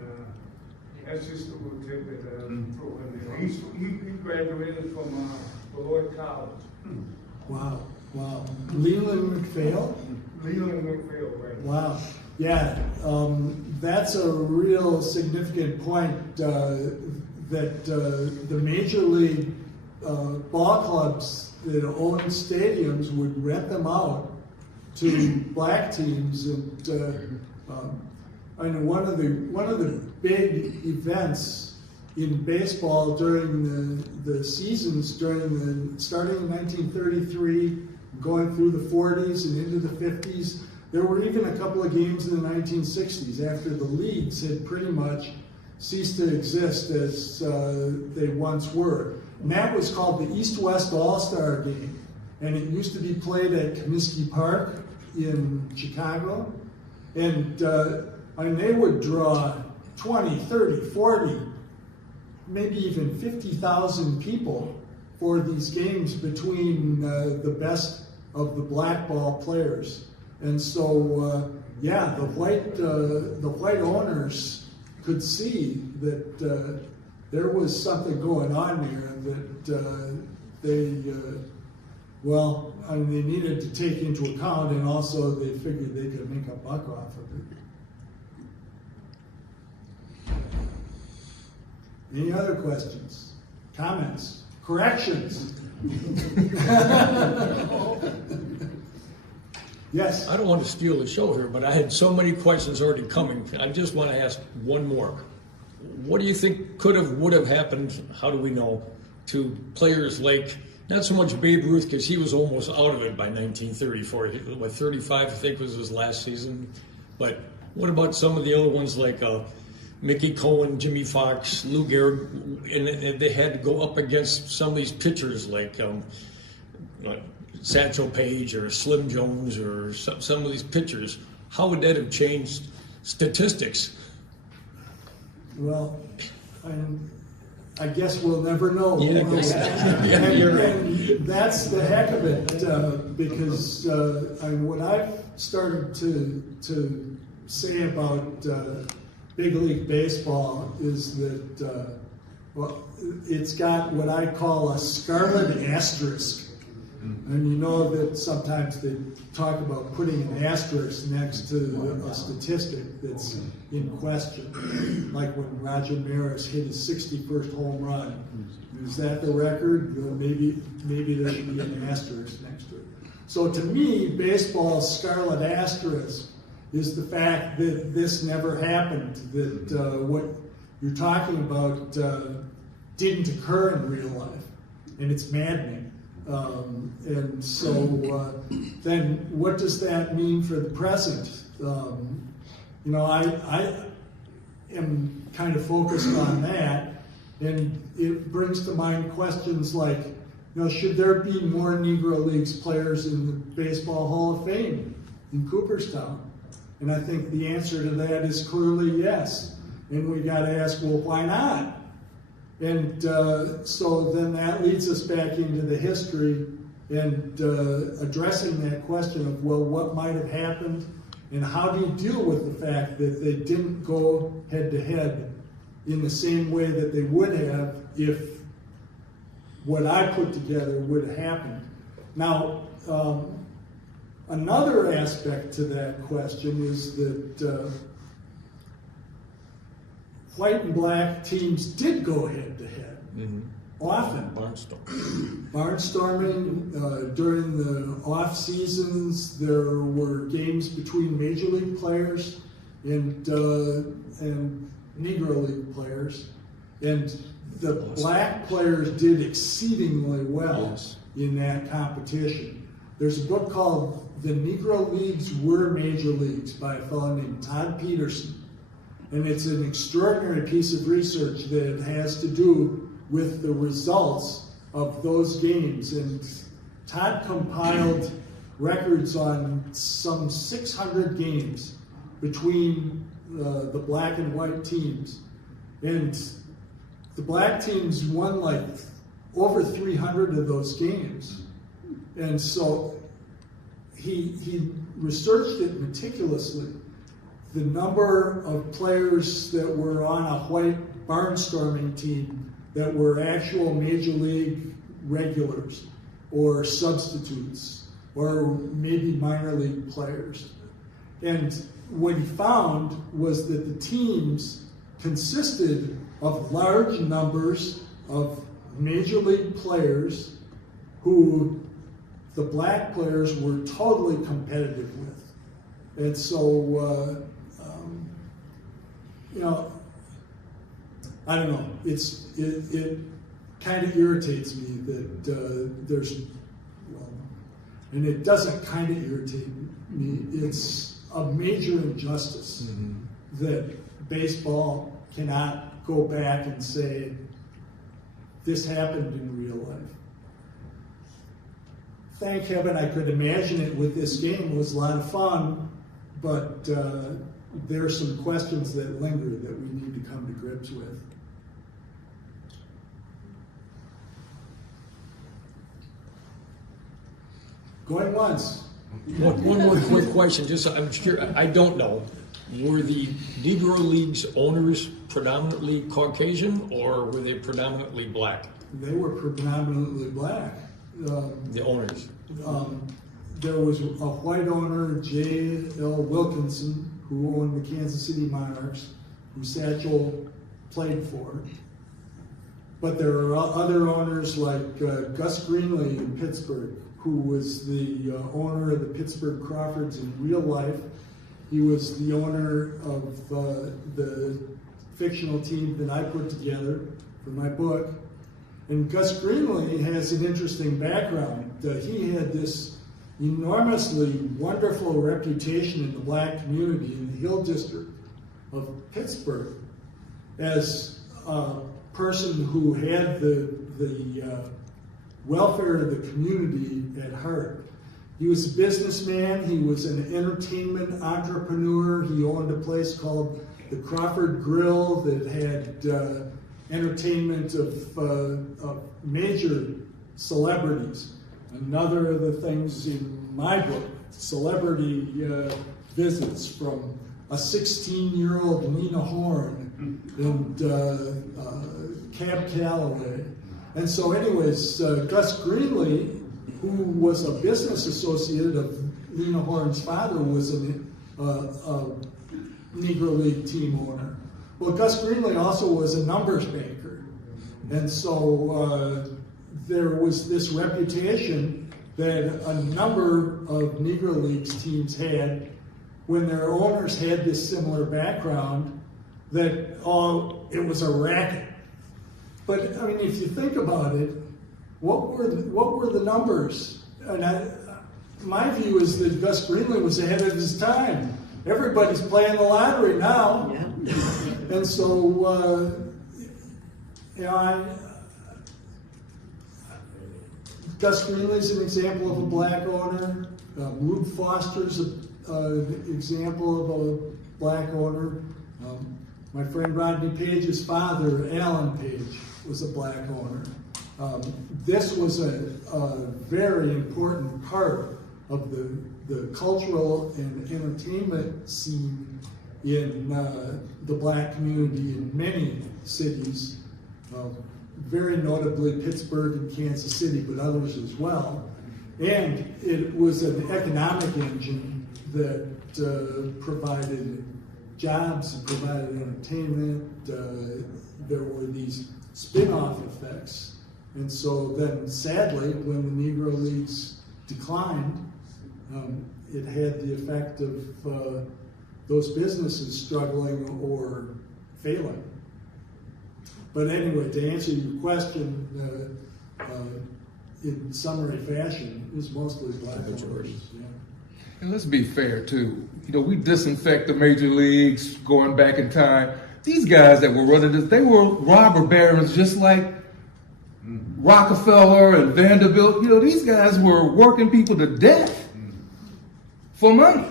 that's just a little tidbit that I'm throwing in there. He graduated from Beloit College. Wow. Leland McPhail? Leland McPhail, right. Wow. Yeah, that's a real significant point that the major league ball clubs that own stadiums would rent them out to black teams, and I know one of the big events in baseball during the seasons starting in 1933, going through the 40s and into the 50s. There were even a couple of games in the 1960s after the leagues had pretty much ceased to exist as they once were. And that was called the East-West All-Star Game. And it used to be played at Comiskey Park in Chicago. And they would draw 20, 30, 40, maybe even 50,000 people for these games between the best of the black ball players. And so, the white owners could see that there was something going on there that they needed to take into account, and also they figured they could make a buck off of it. Any other questions, comments, corrections? Yes. I don't want to steal the show here, but I had so many questions already coming. I just want to ask one more. What do you think could have, would have happened, how do we know, to players like, not so much Babe Ruth, because he was almost out of it by 1934. 35, I think, was his last season. But what about some of the other ones like Mickey Cohen, Jimmy Fox, Lou Gehrig, and they had to go up against some of these pitchers like Satchel Paige or Slim Jones or some of these pitchers. How would that have changed statistics? Well, I guess we'll never know. Yeah, you're right. And that's the heck of it, because what I've started to say about Big League Baseball is that it's got what I call a scarlet asterisk. And you know that sometimes they talk about putting an asterisk next to a statistic that's in question. Like when Roger Maris hit his 61st home run. Is that the record? Maybe there should be an asterisk next to it. So to me, baseball's scarlet asterisk is the fact that this never happened, that what you're talking about didn't occur in real life. And it's maddening. And so then what does that mean for the present? am kind of focused on that, and it brings to mind questions like, should there be more Negro Leagues players in the Baseball Hall of Fame in Cooperstown? And I think the answer to that is clearly yes. And we got to ask, well, why not? And so then that leads us back into the history and addressing that question of, well, what might have happened, and how do you deal with the fact that they didn't go head-to-head in the same way that they would have if what I put together would have happened. Now, another aspect to that question is that white and black teams did go head-to-head, often. Barnstorming, during the off seasons, there were games between Major League players and Negro League players, and the black players did exceedingly well in that competition. There's a book called The Negro Leagues Were Major Leagues by a fellow named Todd Peterson, and it's an extraordinary piece of research that has to do with the results of those games. And Todd compiled records on some 600 games between the black and white teams. And the black teams won like over 300 of those games. And so he researched it meticulously. The number of players that were on a white barnstorming team that were actual Major League regulars or substitutes or maybe minor league players. And what he found was that the teams consisted of large numbers of Major League players who the black players were totally competitive with. And so, I don't know. It kind of irritates me that there's, and it doesn't kind of irritate me. It's a major injustice that baseball cannot go back and say this happened in real life. Thank heaven I could imagine it with this game. It was a lot of fun, but there are some questions that linger that we need to come to grips with. Going once. One more quick question, just I'm sure I don't know. Were the Negro Leagues owners predominantly Caucasian or were they predominantly black? They were predominantly black. The owners. There was a white owner, J.L. Wilkinson, who owned the Kansas City Monarchs, who Satchel played for. But there are other owners like Gus Greenlee in Pittsburgh, who was the owner of the Pittsburgh Crawfords in real life. He was the owner of the fictional team that I put together for my book. And Gus Greenlee has an interesting background. He had this enormously wonderful reputation in the black community in the Hill District of Pittsburgh as a person who had the welfare of the community at heart. He was a businessman. He was an entertainment entrepreneur. He owned a place called the Crawford Grill that had entertainment of major celebrities. Another of the things in my book, celebrity visits from a 16-year-old Lena Horne and Cab Calloway. And so anyways, Gus Greenlee, who was a business associate of Lena Horne's father, was a Negro League team owner. Well, Gus Greenlee also was a numbers banker. And so there was this reputation that a number of Negro Leagues teams had when their owners had this similar background that, it was a racket. But, I mean, if you think about it, what were the numbers? And my view is that Gus Greenlee was ahead of his time. Everybody's playing the lottery now. Yeah. And so, Gus Greenlee's an example of a black owner. Rube Foster's an example of a black owner. My friend Rodney Page's father, Alan Page, was a black owner. This was a very important part of the cultural and entertainment scene in the black community in many cities, very notably Pittsburgh and Kansas City, but others as well. And it was an economic engine that provided jobs and provided entertainment. There were these spin-off effects. And so then, sadly, when the Negro Leagues declined, it had the effect of those businesses struggling or failing. But anyway, to answer your question, in summary fashion, it was mostly black owners. Yeah. And let's be fair too. We disinfect the major leagues going back in time. These guys that were running this, they were robber barons just like Rockefeller and Vanderbilt. These guys were working people to death for money.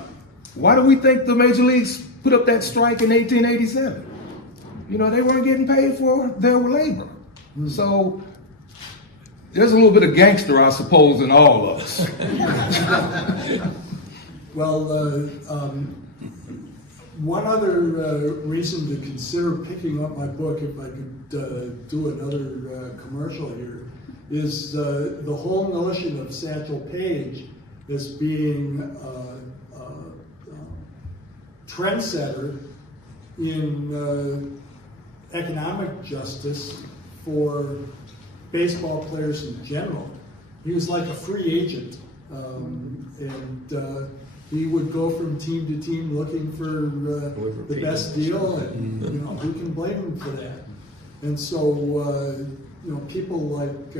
Why do we think the major leagues put up that strike in 1887? They weren't getting paid for their labor. So there's a little bit of gangster, I suppose, in all of us. Well, one other reason to consider picking up my book, if I could do another commercial here, is the whole notion of Satchel Paige as being a trendsetter in economic justice for baseball players in general. He was like a free agent, and he would go from team to team looking for the best deal, and who can blame him for that? And so people like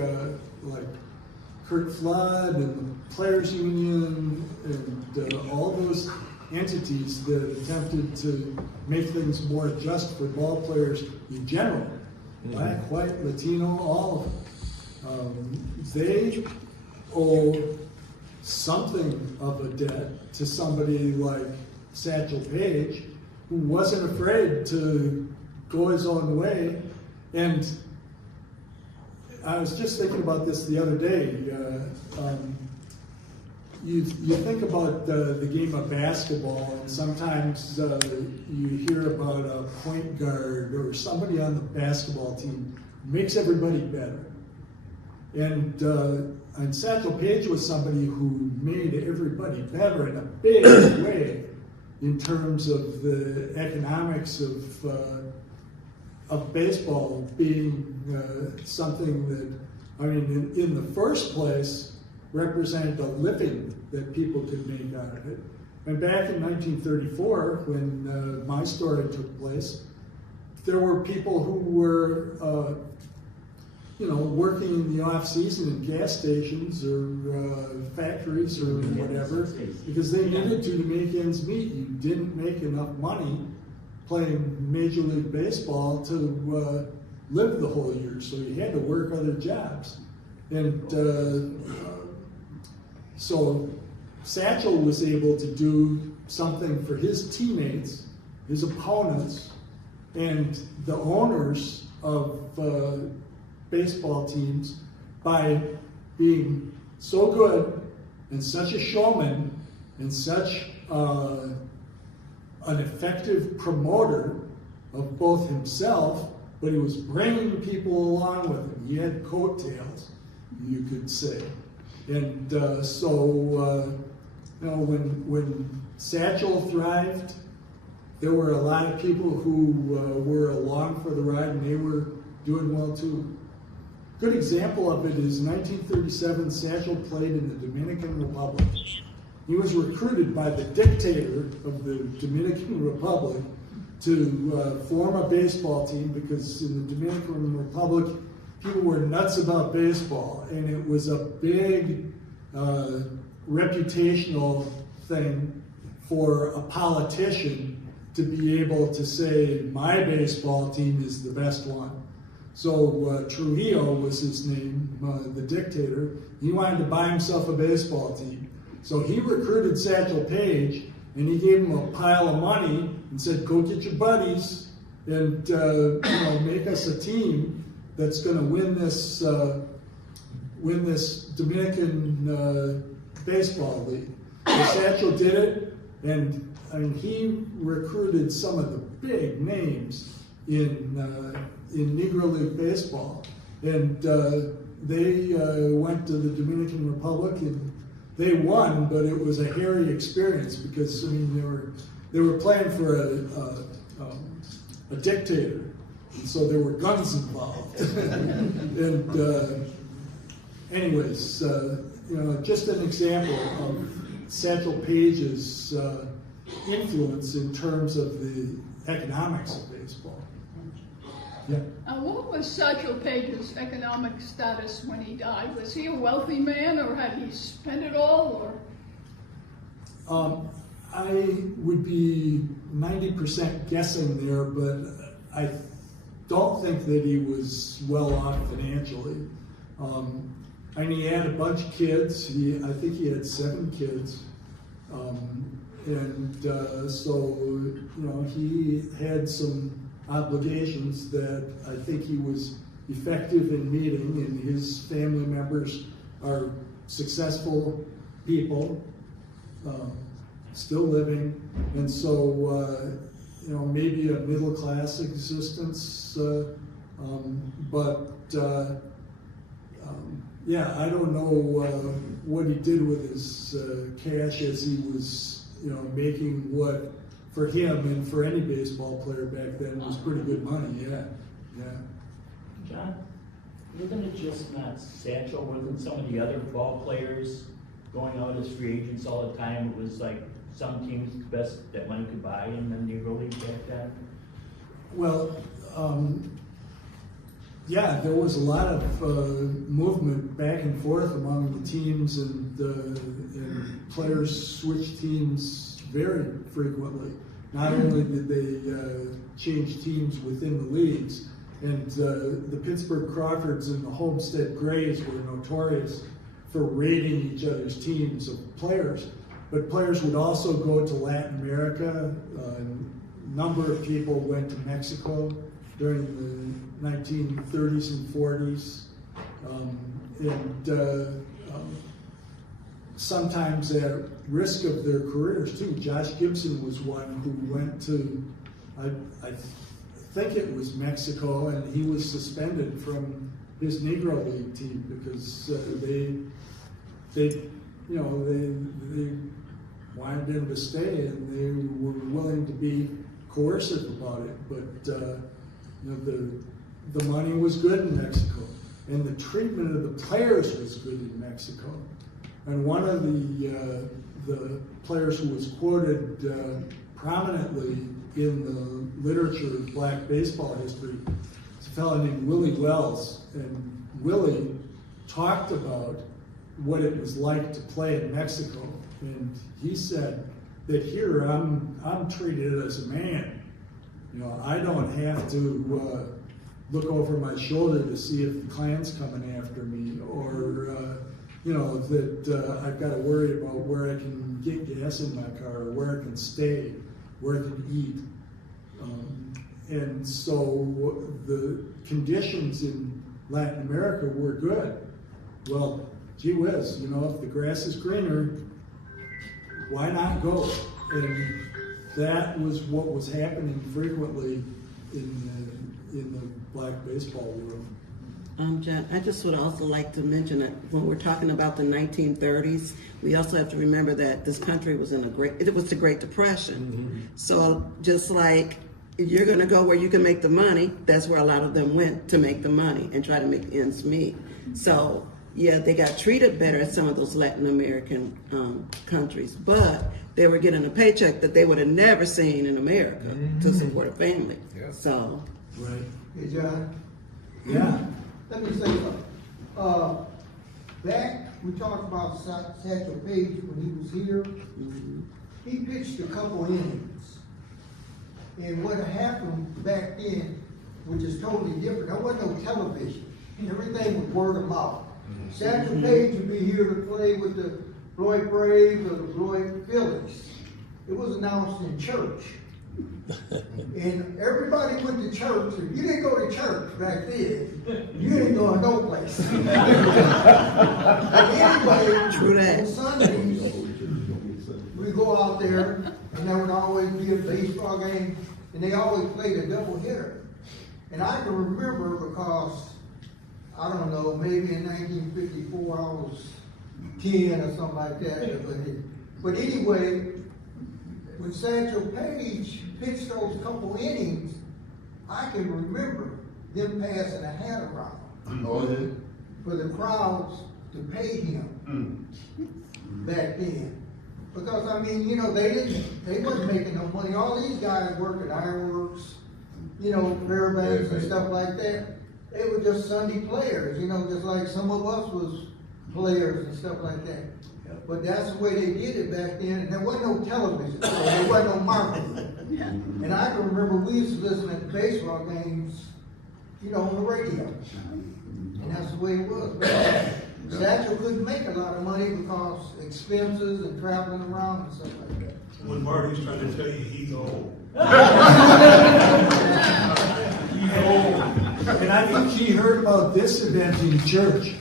Kurt Flood and the Players Union and all those entities that attempted to make things more just for ball players in general, black, white, Latino, all of them. They owe something of a debt to somebody like Satchel Paige, who wasn't afraid to go his own way. And I was just thinking about this the other day. You think about the game of basketball, and sometimes you hear about a point guard or somebody on the basketball team who makes everybody better. And Satchel Paige was somebody who made everybody better in a big way in terms of the economics of baseball being something that, in the first place, represented a living that people could make out of it. And back in 1934, when my story took place, there were people who were working in the off season in gas stations or factories or whatever, because they needed to make ends meet. You didn't make enough money playing Major League Baseball to live the whole year, so you had to work other jobs. And so Satchel was able to do something for his teammates, his opponents, and the owners of baseball teams by being so good and such a showman and such an effective promoter of both himself, but he was bringing people along with him. He had coattails, you could say. And when Satchel thrived, there were a lot of people who were along for the ride, and they were doing well too. Good example of it is 1937, Satchel played in the Dominican Republic. He was recruited by the dictator of the Dominican Republic to form a baseball team, because in the Dominican Republic, people were nuts about baseball, and it was a big reputational thing for a politician to be able to say my baseball team is the best one. So Trujillo was his name, the dictator. He wanted to buy himself a baseball team. So he recruited Satchel Paige, and he gave him a pile of money and said, "Go get your buddies and make us a team that's going to win this Dominican baseball league." So Satchel did it, and I mean he recruited some of the big names in Negro League baseball, and they went to the Dominican Republic and they won, but it was a hairy experience because I mean they were playing for a dictator, and so there were guns involved. And anyways, just an example of Satchel Paige's influence in terms of the economics of baseball. Yeah. What was Satchel Paige's economic status when he died? Was he a wealthy man, or had he spent it all? Or I would be 90% guessing there, but I don't think that he was well off financially. I mean, he had a bunch of kids. I think he had 7 kids. So he had some obligations that I think he was effective in meeting, and his family members are successful people, still living, and so maybe a middle class existence, yeah, I don't know what he did with his cash as he was making what for him and for any baseball player back then was pretty good money. Yeah. John, wasn't it just not Satchel? Wasn't some of the other ball players going out as free agents all the time? It was like some teams the best that money could buy in the Negro Leagues back then? Well, yeah, there was a lot of movement back and forth among the teams, and players switched teams very frequently. Not only did they change teams within the leagues, and the Pittsburgh Crawfords and the Homestead Grays were notorious for raiding each other's teams of players. But players would also go to Latin America. A number of people went to Mexico during the 1930s and 40s. Sometimes at risk of their careers too. Josh Gibson was one who went to, I think it was Mexico, and he was suspended from his Negro League team because they wanted him to stay, and they were willing to be coercive about it. But the money was good in Mexico, and the treatment of the players was good in Mexico. And one of the players who was quoted prominently in the literature of black baseball history is a fellow named Willie Wells. And Willie talked about what it was like to play in Mexico. And he said that here I'm treated as a man. I don't have to look over my shoulder to see if the Klan's coming after me, or that I've got to worry about where I can get gas in my car, or where I can stay, where I can eat. And so the conditions in Latin America were good. Well, gee whiz, if the grass is greener, why not go? And that was what was happening frequently in the black baseball world. John, I just would also like to mention that when we're talking about the 1930s, we also have to remember that this country was it was the Great Depression. Mm-hmm. So just like you're going to go where you can make the money, that's where a lot of them went to make the money and try to make ends meet. So yeah, they got treated better at some of those Latin American countries, but they were getting a paycheck that they would have never seen in America to support a family. Yeah. So, right. Hey, John. Yeah. Let me say something. Back, we talked about Satchel Paige when he was here. He pitched a couple innings. And what happened back then, which is totally different, there wasn't no television. Everything was word of mouth. Satchel Paige would be here to play with the Beloit Braves or the Beloit Phillies. It was announced in church. And everybody went to church. If you didn't go to church back then, you didn't go to no place. Anyway, True that. on Sundays, we go out there, and there would always be a baseball game, and they always played a double hitter. And I can remember because, I don't know, maybe in 1954 I was 10 or something like that. But anyway, when Satchel Paige pitched those couple innings, I can remember them passing a hat around for the crowds to pay him back then. Because I mean, you know, they wasn't making no money. All these guys worked at ironworks, you know, Fairbanks and stuff like that. They were just Sunday players, you know, just like some of us was players and stuff like that. But that's the way they did it back then, and there wasn't no television, so there wasn't no marketing. And I can remember we used to listen to baseball games, you know, on the radio. And that's the way it was. But Satchel couldn't make a lot of money because expenses and traveling around and stuff like that. When Marty's trying to tell you he's old. He's old. And I think he heard about this event in church.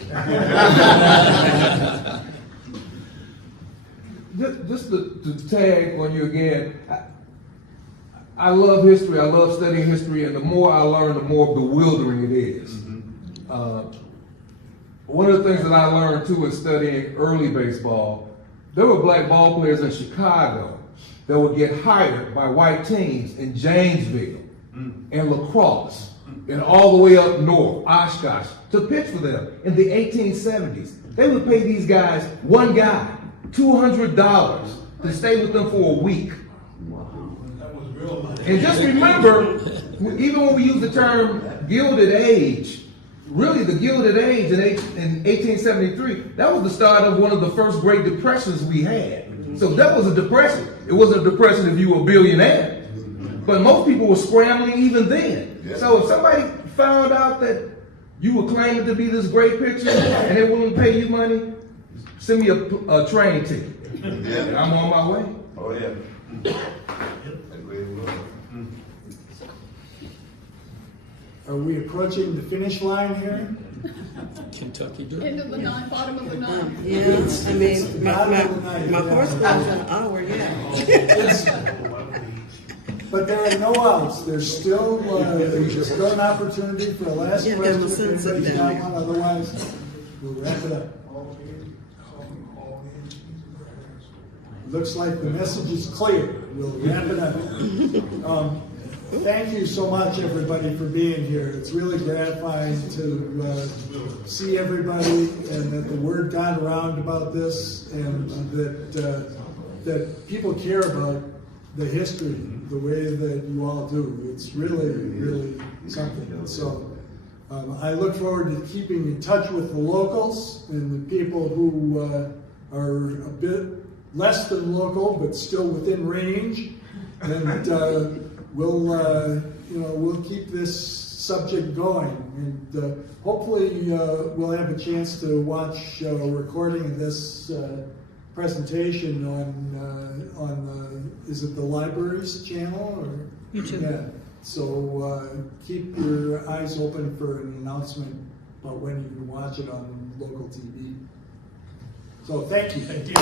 Just to tag on you again, I love history. I love studying history, and the more I learn, the more bewildering it is. One of the things that I learned too in studying early baseball, there were black ball players in Chicago that would get hired by white teams in Janesville and La Crosse and all the way up north, Oshkosh, to pitch for them in the 1870s. They would pay these guys, one guy, $200 to stay with them for a week. That was real money. And just remember, even when we use the term Gilded Age, really the Gilded Age in 1873, that was the start of one of the first Great Depressions we had. So that was a depression. It wasn't a depression if you were a billionaire, but most people were scrambling even then. So if somebody found out that you were claiming to be this great pitcher and they wouldn't pay you money, send me a train ticket. And I'm on my way. Oh, yeah. Are we approaching the finish line here? Kentucky End Derby. of the ninth, bottom of the ninth. Yeah, I mean, my horse goes an hour, yeah. But there are no outs. There's still an opportunity for a last Yeah, question. there was If some anybody's down got there. one, otherwise we'll wrap it up. Looks like the message is clear. We'll wrap it up. Thank you so much, everybody, for being here. It's really gratifying to see everybody and that the word got around about this and that people care about the history the way that you all do. It's really, really something. And so I look forward to keeping in touch with the locals and the people who are a bit less than local but still within range. And we'll keep this subject going, and hopefully we'll have a chance to watch a recording of this presentation on is it the library's channel or YouTube? Yeah. So keep your eyes open for an announcement about when you can watch it on local TV. So thank you. Thank you.